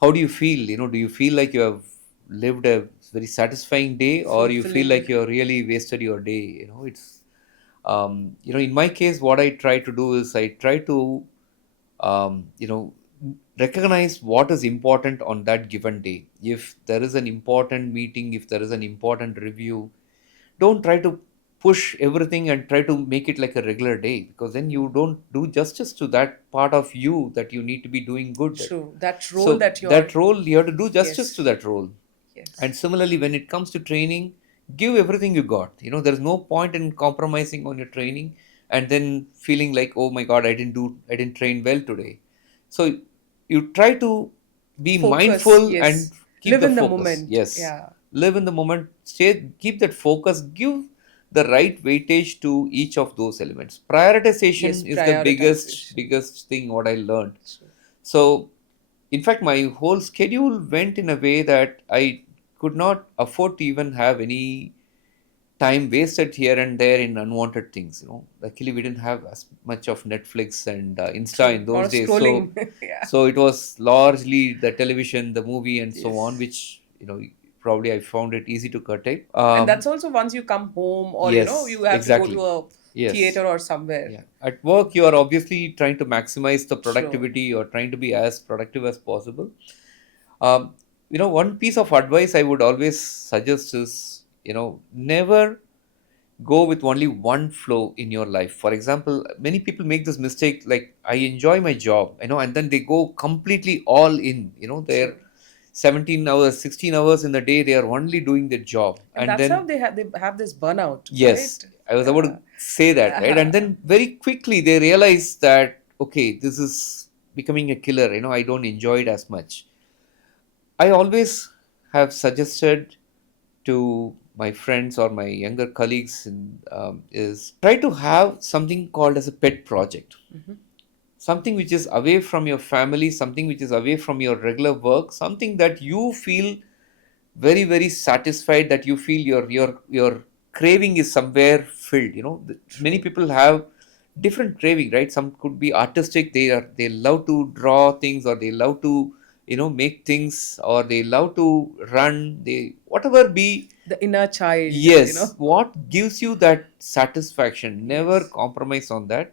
how do you feel. Do you feel like you have lived a very satisfying day, or you feel Fulfilling. like you're really wasted your day? It's in my case, what I try to do is I try to recognize what is important on that given day. If there is an important meeting, if there is an important review, don't try to push everything and try to make it like a regular day, because then you don't do justice to that part of you that you need to be doing good at. True. That role So that that you're, role, you have to do justice to yes, that role. yes, And similarly, when it comes to training, give everything you got. There's no point in compromising on your training and then feeling like, oh my God, I didn't train well today. So you try to be focus, mindful and yes, keep live the in the focus. moment. Yes. Yeah. Live in the moment, keep that focus, give the right weightage to each of those elements. Yes, Prioritization is the prioritization. biggest thing what I learned. True. So in fact, my whole schedule went in a way that I could not afford to even have any time wasted here and there in unwanted things. Luckily, we didn't have as much of Netflix and Insta True. in A lot those of days. So, scrolling. Yeah. so it was largely the television, the movie, and so on, Yes. which probably I found it easy to curtail. And that's also once you come home or, Yes, you have to go to exactly. a Yes. theater or somewhere. Yeah. At work, you are obviously trying to maximize the True. productivity. You're trying to be as productive as possible. Um, one piece of advice I would always suggest is, never go with only one flow in your life. For example, many people make this mistake, like, I enjoy my job, and then they go completely all in. They're True. 17 hours, 16 hours in the day, they are only doing their job. And And that's how then, they have this burnout, yes, right? I was about Yeah. to say that, right? And then very quickly they realize that, okay, this is becoming a killer. I don't enjoy it as much. I always have suggested to my friends or my younger colleagues is try to have something called as a pet project, something which is away from your family, something which is away from your regular work, something that you feel very very satisfied, that you feel your craving is somewhere filled. Many True. people have different craving, right? Some could be artistic, they love to draw things, or they love to make things, or they love to run, they whatever be. The inner child, Yes, what gives you that satisfaction, never Yes. compromise on that.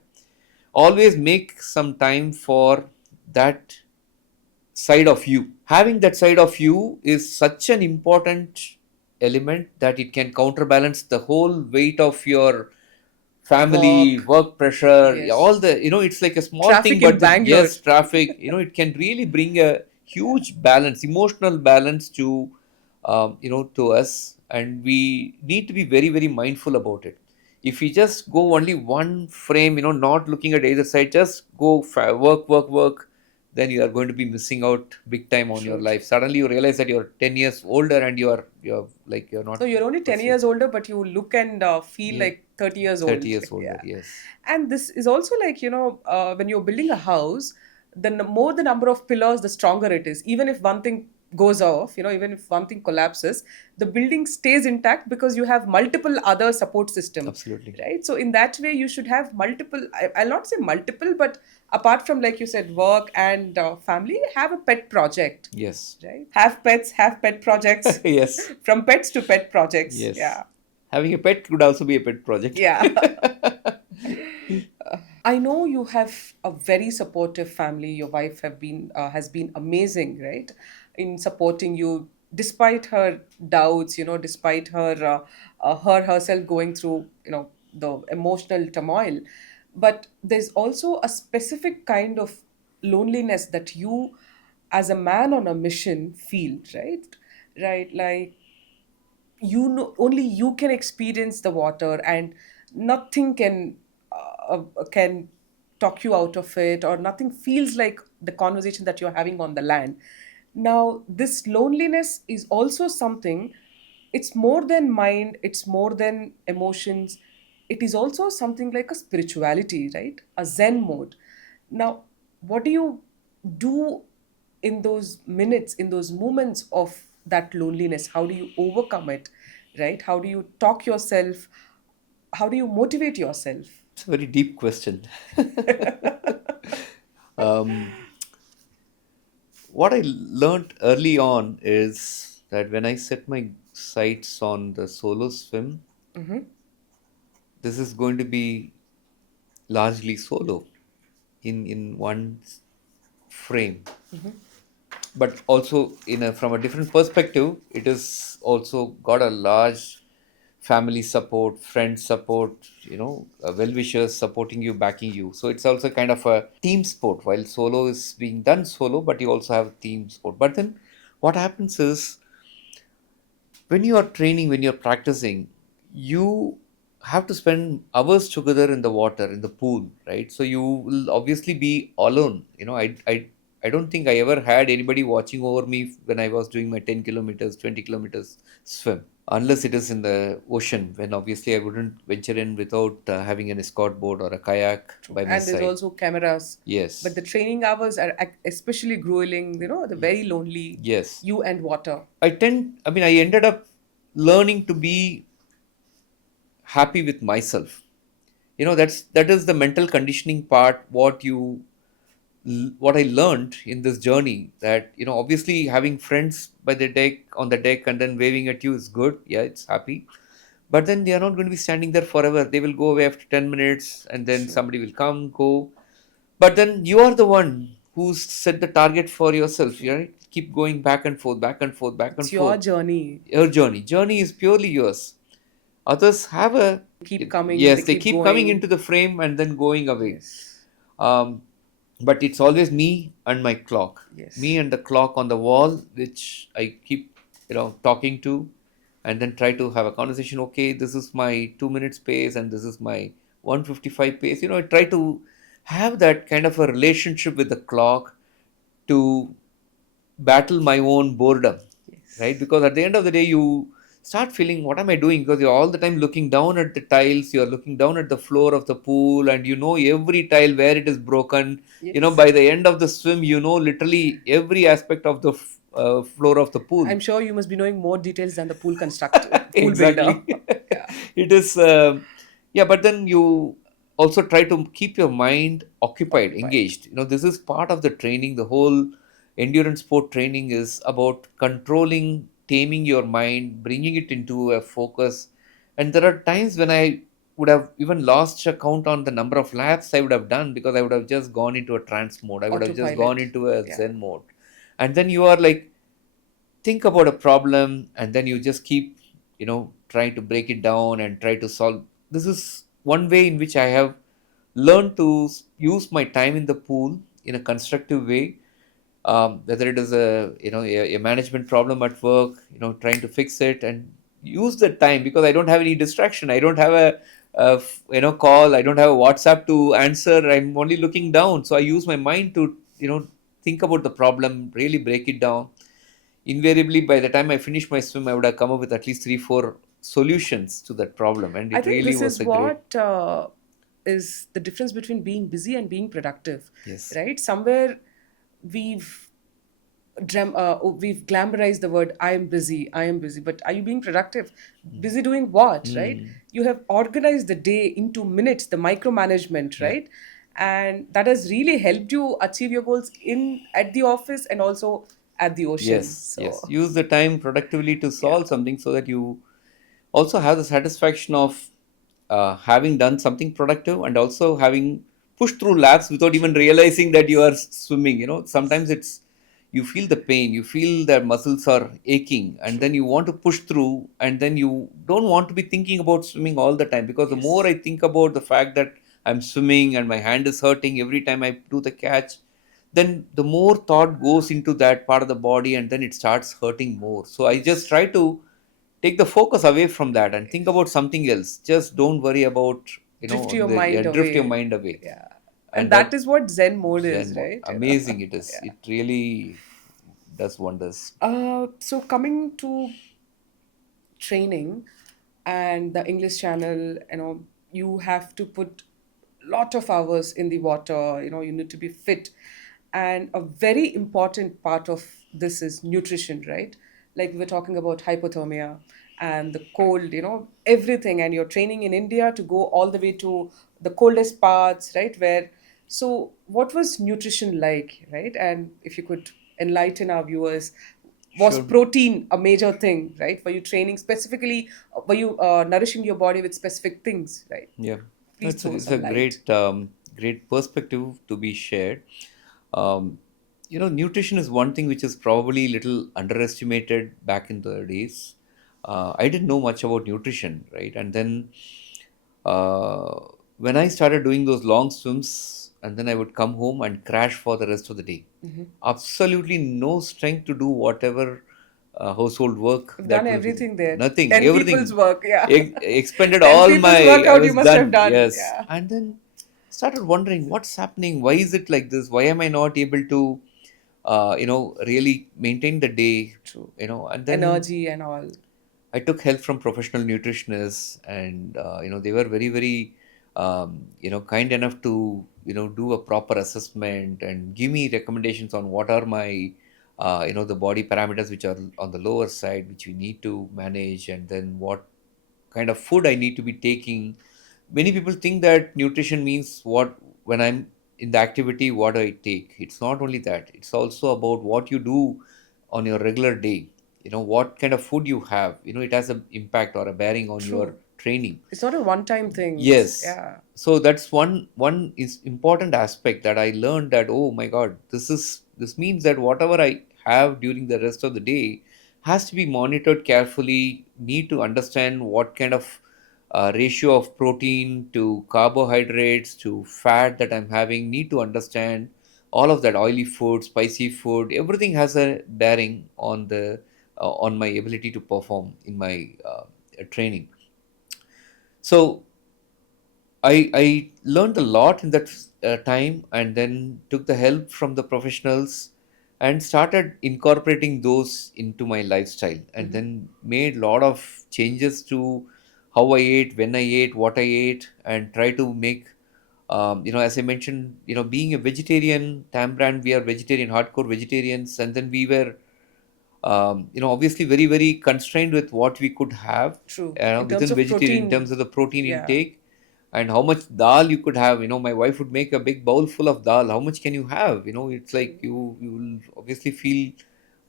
Always make some time for that side of you. Having that side of you is such an important element that it can counterbalance the whole weight of your family, Work. work pressure, all Yes. the, it's like a small thing, Traffic in but the, Bangalore. yes, traffic, it can really bring a huge balance, emotional balance to, to us. And we need to be very, very mindful about it. If we just go only one frame, not looking at either side, just go work, work, work, then you are going to be missing out big time on your True, life. true. Suddenly you realize that you're 10 years older and you're like, you're not So you're only 10 pursuing. years older, but you look and feel Yeah. like 30 years 30 old. years older, Yeah. yes. And this is also like, when you're building a house, the more the number of pillars, the stronger it is. Even if one thing goes off, even if one thing collapses, the building stays intact because you have multiple other support system, Absolutely. right? So in that way, you should have multiple. I'll not say multiple, but apart from, like you said, work and family, have a pet project, Yes. right? Have pets, have pet projects, Yes. from pets to pet projects. Yes. Yeah, Having a pet could also be a pet project. yeah. I know you have a very supportive family. Your wife have been has been amazing, right, in supporting you despite her doubts. Despite her herself going through the emotional turmoil. But there's also a specific kind of loneliness that you, as a man on a mission, feel, right? Right, like only you can experience the water, and nothing can talk you out of it, or nothing feels like the conversation that you're having on the land. Now this loneliness is also something. It's more than mind, it's more than emotions. It is also something like a spirituality, right? A zen mode. Now, what do you do in those minutes, in those moments of that loneliness? How do you overcome it, right? How do you talk yourself? How do you motivate yourself? It's a very deep question. um, what I learned early on is that when I set my sights on the solo swim, this is going to be largely solo in one frame, but also from a different perspective. It is also got a large family support, friend support, well-wishers supporting you, backing you. So it's also kind of a team sport. While solo is being done solo, but you also have team sport. But then what happens is, when you are training, when you're practicing, you have to spend hours together in the water, in the pool, right? So you will obviously be alone. I don't think I ever had anybody watching over me when I was doing my 10 kilometers, 20 kilometers swim, unless it is in the ocean, when obviously I wouldn't venture in without having an escort board or a kayak True. by my And there's side. also cameras. But Yes. the training hours are especially grueling, the very lonely, Yes. you and water. I ended up learning to be happy with myself. That is the mental conditioning part. What I learned in this journey, that obviously having friends by the deck, on the deck, and then waving at you is good. Yeah, it's happy. But then they are not going to be standing there forever. They will go away after 10 minutes, and then True. somebody will come, go. But then you are the one who's set the target for yourself. True. Right? Keep going back and forth, back and forth, back and It's your forth. journey. Your journey is purely yours. Others have a Keep coming, they yes, they keep keep coming going. into the frame and then going away. Yes. um, but it's always me and my clock, me Yes. and the clock on the wall, which I keep talking to, and then try to have a conversation. Okay, this is my 2 minutes pace and this is my 155 pace. I try to have that kind of a relationship with the clock, to battle my own boredom, right? Yes. Because at the end of the day, you start feeling, what am I doing? Because you're all the time looking down at the tiles, you're looking down at the floor of the pool, and every tile where it is broken. Yes. By the end of the swim, literally every aspect of the floor of the pool. I'm sure you must be knowing more details than the pool constructor, pool builder. Exactly. Yeah. It is, yeah, but then you also try to keep your mind occupied, Occupied. engaged. This is part of the training. The whole endurance sport training is about controlling, taming your mind, bringing it into a focus. And there are times when I would have even lost a count on the number of laps I would have done, because I would have just gone into a trance mode. I would have just gone Autopilot. into a Yeah. zen mode. And then you are like, think about a problem, and then you just keep trying to break it down and try to solve. This is one way in which I have learned to use my time in the pool in a constructive way. Whether it is a management problem at work, trying to fix it and use the time, because I don't have any distraction. I don't have a call. I don't have a WhatsApp to answer. I'm only looking down, so I use my mind to think about the problem, really break it down. Invariably, by the time I finished my swim, I would have come up with at least 3 4 solutions to that problem, and I it think really this was is a great. what is the difference between being busy and being productive, Yes. right? Somewhere we've we've glamorized the word I am busy, but are you being productive? Busy doing what, right? Hmm. You have organized the day into minutes, the micromanagement, Yeah. right? And that has really helped you achieve your goals in at the office and also at the ocean. Yes, So yes. Use the time productively to yeah, solve something so that you also have the satisfaction of having done something productive and also having pushed through laps without even true. realizing that you are swimming. Sometimes it's you feel the pain, you feel that muscles are aching, and then True. you want to push through, and then you don't want to be thinking about swimming all the time, because the more Yes. I think about the fact that I'm swimming and my hand is hurting every time I do the catch, then the more thought goes into that part of the body, and then it starts hurting more. So I just Yes. try to take the focus away from that and think about something else. Just don't worry about, Drift your the mind drift your away. mind away. Yeah. And And that that is what Zen mode Zen is, mode, right? amazing it is. Yeah. It really does wonders. So coming to training and the English channel, you have to put lot of hours in the water, you need to be fit. And a very important part of this is nutrition, right? Like we were talking about hypothermia and the cold, everything. And you're training in India to go all the way to the coldest parts, right? So what was nutrition like, right? And if you could enlighten our viewers, was Sure. protein a major thing, right? Were you training specifically? Were you nourishing your body with specific things, right? Yeah. Please throw It's a some light. great perspective to be shared. Um, Nutrition is one thing which is probably little underestimated back in the days. I didn't know much about nutrition, right? And then uh, when I started doing those long swims, and then I would come home and crash for the rest of the day. Absolutely no strength to do whatever household work You've done that was everything there. nothing, 10 people's everything. work, yeah. Expended 10 all people's my, I workout you was must have done, done. yes. Yeah. And then started wondering what's happening. Why is it like this? Why am I not able to, really maintain the day? True. And then Energy and all. I took help from professional nutritionists, and they were very, very, kind enough to do a proper assessment and give me recommendations on what are my, the body parameters which are on the lower side, which we need to manage, and then what kind of food I need to be taking. Many people think that nutrition means what, when I'm in the activity, what I take. It's not only that, it's also about what you do on your regular day. What kind of food you have, it has an impact or a bearing on your True. training. It's not a one-time thing. Yes. Yeah. So that's one is important aspect that I learned, that oh my god, this means that whatever I have during the rest of the day has to be monitored carefully. Need to understand what kind of ratio of protein to carbohydrates to fat that I'm having. Need to understand all of that, oily food, spicy food. Everything has a bearing on my ability to perform in my training. So I learned a lot in that time, and then took the help from the professionals and started incorporating those into my lifestyle, and then made a lot of changes to how I ate, when I ate, what I ate, and try to make, as I mentioned, being a vegetarian, Tambrand, we are vegetarian, hardcore vegetarians, and then we were, obviously very, very constrained with what we could have, True. In terms within of vegetarian, in terms protein, of the protein yeah. intake and how much dal you could have. My wife would make a big bowl full of dal. How much can you have? It's like True. you will obviously feel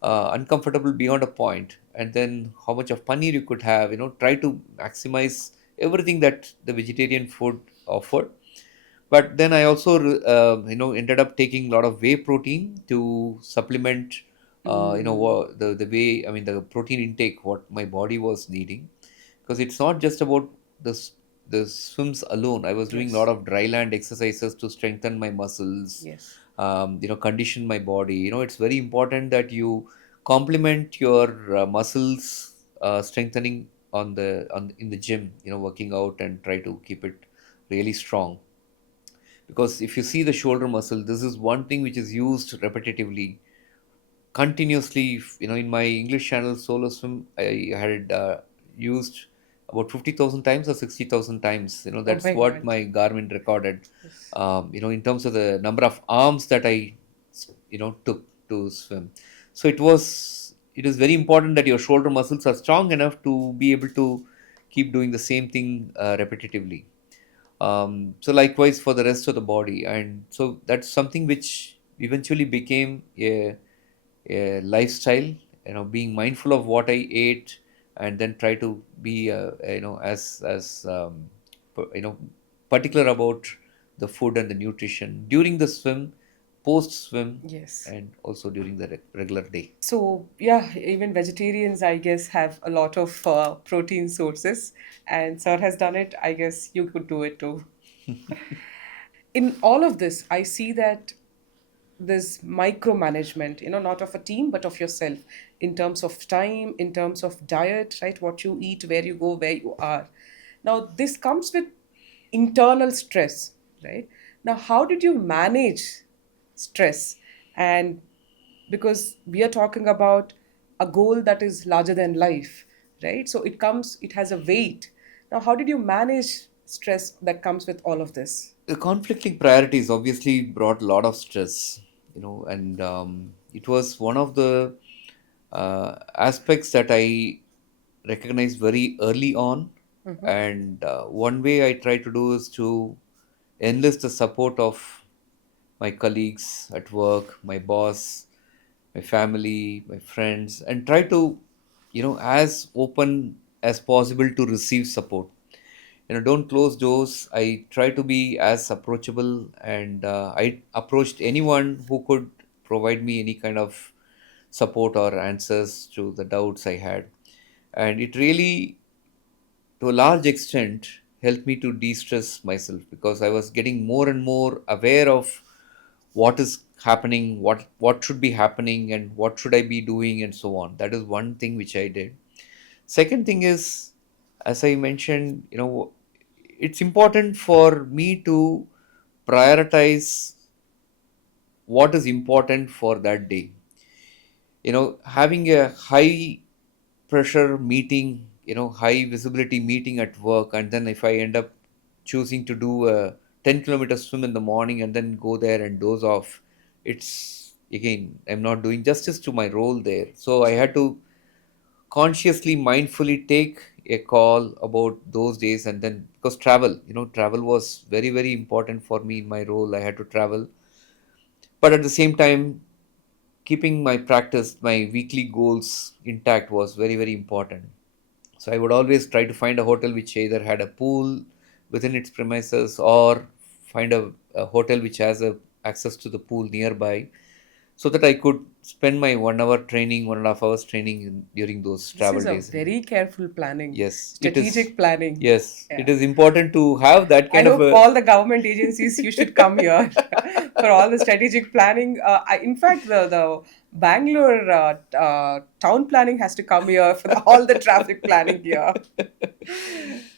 uncomfortable beyond a point. And then how much of paneer you could have. Try to maximize everything that the vegetarian food offered. But then I also ended up taking a lot of whey protein to supplement Mm, the way, I mean, the protein intake what my body was needing, because it's not just about the swims alone. I was doing a lot yes. of dry land exercises to strengthen my muscles, Yes. condition my body. It's very important that you complement your muscles strengthening on in the gym, working out, and try to keep it really strong. Because if you see the shoulder muscle, this is one thing which is used repetitively, continuously. In my English channel solo swim, I had used about 50,000 times or 60,000 times. Oh That's my what God. my Garmin recorded. Yes. In terms of the number of arms that I took to swim. So it is very important that your shoulder muscles are strong enough to be able to keep doing the same thing repetitively. So likewise for the rest of the body, and so that's something which eventually became a lifestyle. Being mindful of what I ate, and then try to be as you know particular about the food and the nutrition during the swim, post swim, Yes. and also during the regular day. So, yeah, even vegetarians, I guess, have a lot of protein sources, and Sir has done it. I guess you could do it too. In all of this, I see that this micromanagement, not of a team, but of yourself, in terms of time, in terms of diet, right? What you eat, where you go, where you are. Now, this comes with internal stress, right? Now, how did you manage stress? And because we are talking about a goal that is larger than life, right? So it has a weight. Now, how did you manage stress that comes with all of this? The conflicting priorities obviously brought a lot of stress, and it was one of the aspects that I recognized very early on. And one way I try to do is to enlist the support of my colleagues at work, my boss, my family, my friends, and try to, as open as possible to receive support. Don't close doors. I try to be as approachable, and I approached anyone who could provide me any kind of support or answers to the doubts I had. And it really, to a large extent, helped me to de-stress myself, because I was getting more and more aware of what is happening, what should be happening, and what should I be doing, and so on. That is one thing which I did. Second thing is, as I mentioned, it's important for me to prioritize what is important for that day. Having a high pressure meeting, high visibility meeting at work, and then if I end up choosing to do a 10-kilometer swim in the morning and then go there and doze off, it's again, I'm not doing justice to my role there. So I had to consciously, mindfully take a call about those days. And then, because travel was very, very important for me in my role. I had to travel, but at the same time, keeping my practice, my weekly goals intact was very, very important. So I would always try to find a hotel which either had a pool within its premises, or find a hotel which has a access to the pool nearby, so that I could spend my 1 hour training, 1.5 hours training during those This travel is a days. very careful planning, Yes, it is. strategic planning. Yes, it Yeah. is important to have that I kind of hope a. all the government agencies you should come here for all the strategic planning. In fact, the Bangalore town planning has to come here for all the traffic planning here.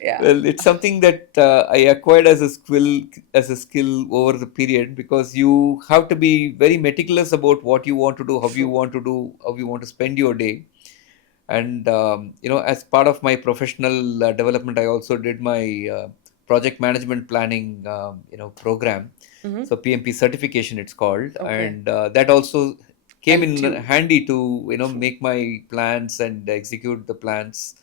Yeah. Well, it's something that I acquired as a skill over the period, because you have to be very meticulous about what you want to do, how you True. want to do, how you want to spend your day. And as part of my professional development, I also did my project management planning program. Mm-hmm. So PMP certification it's called, Okay. and that also came Helped in you. handy to True. make my plans and execute the plans,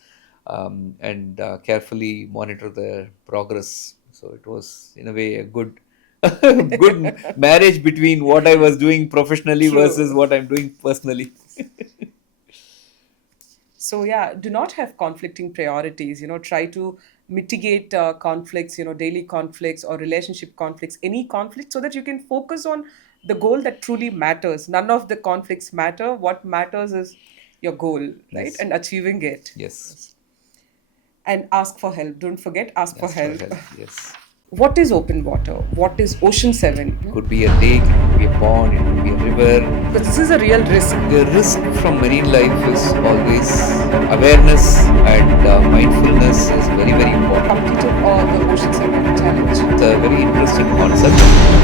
and carefully monitor the progress. So it was in a way a good good marriage between what I was doing professionally versus True. what I'm doing personally. So yeah, do not have conflicting priorities. Try to mitigate conflicts. Daily conflicts or relationship conflicts, any conflict, so that you can focus on the goal that truly matters. None of the conflicts matter. What matters is your goal, right, Yes. and achieving it. Yes. Yes. And ask for help. Don't forget, ask for Ask for help. help. Yes. What is open water? What is Ocean 7? It could be a lake, it could be a pond, it could be a river. Because this is a real risk. The risk from marine life is always awareness, and mindfulness is very, very important. Completed all the Ocean 7 challenge. It's a very interesting concept.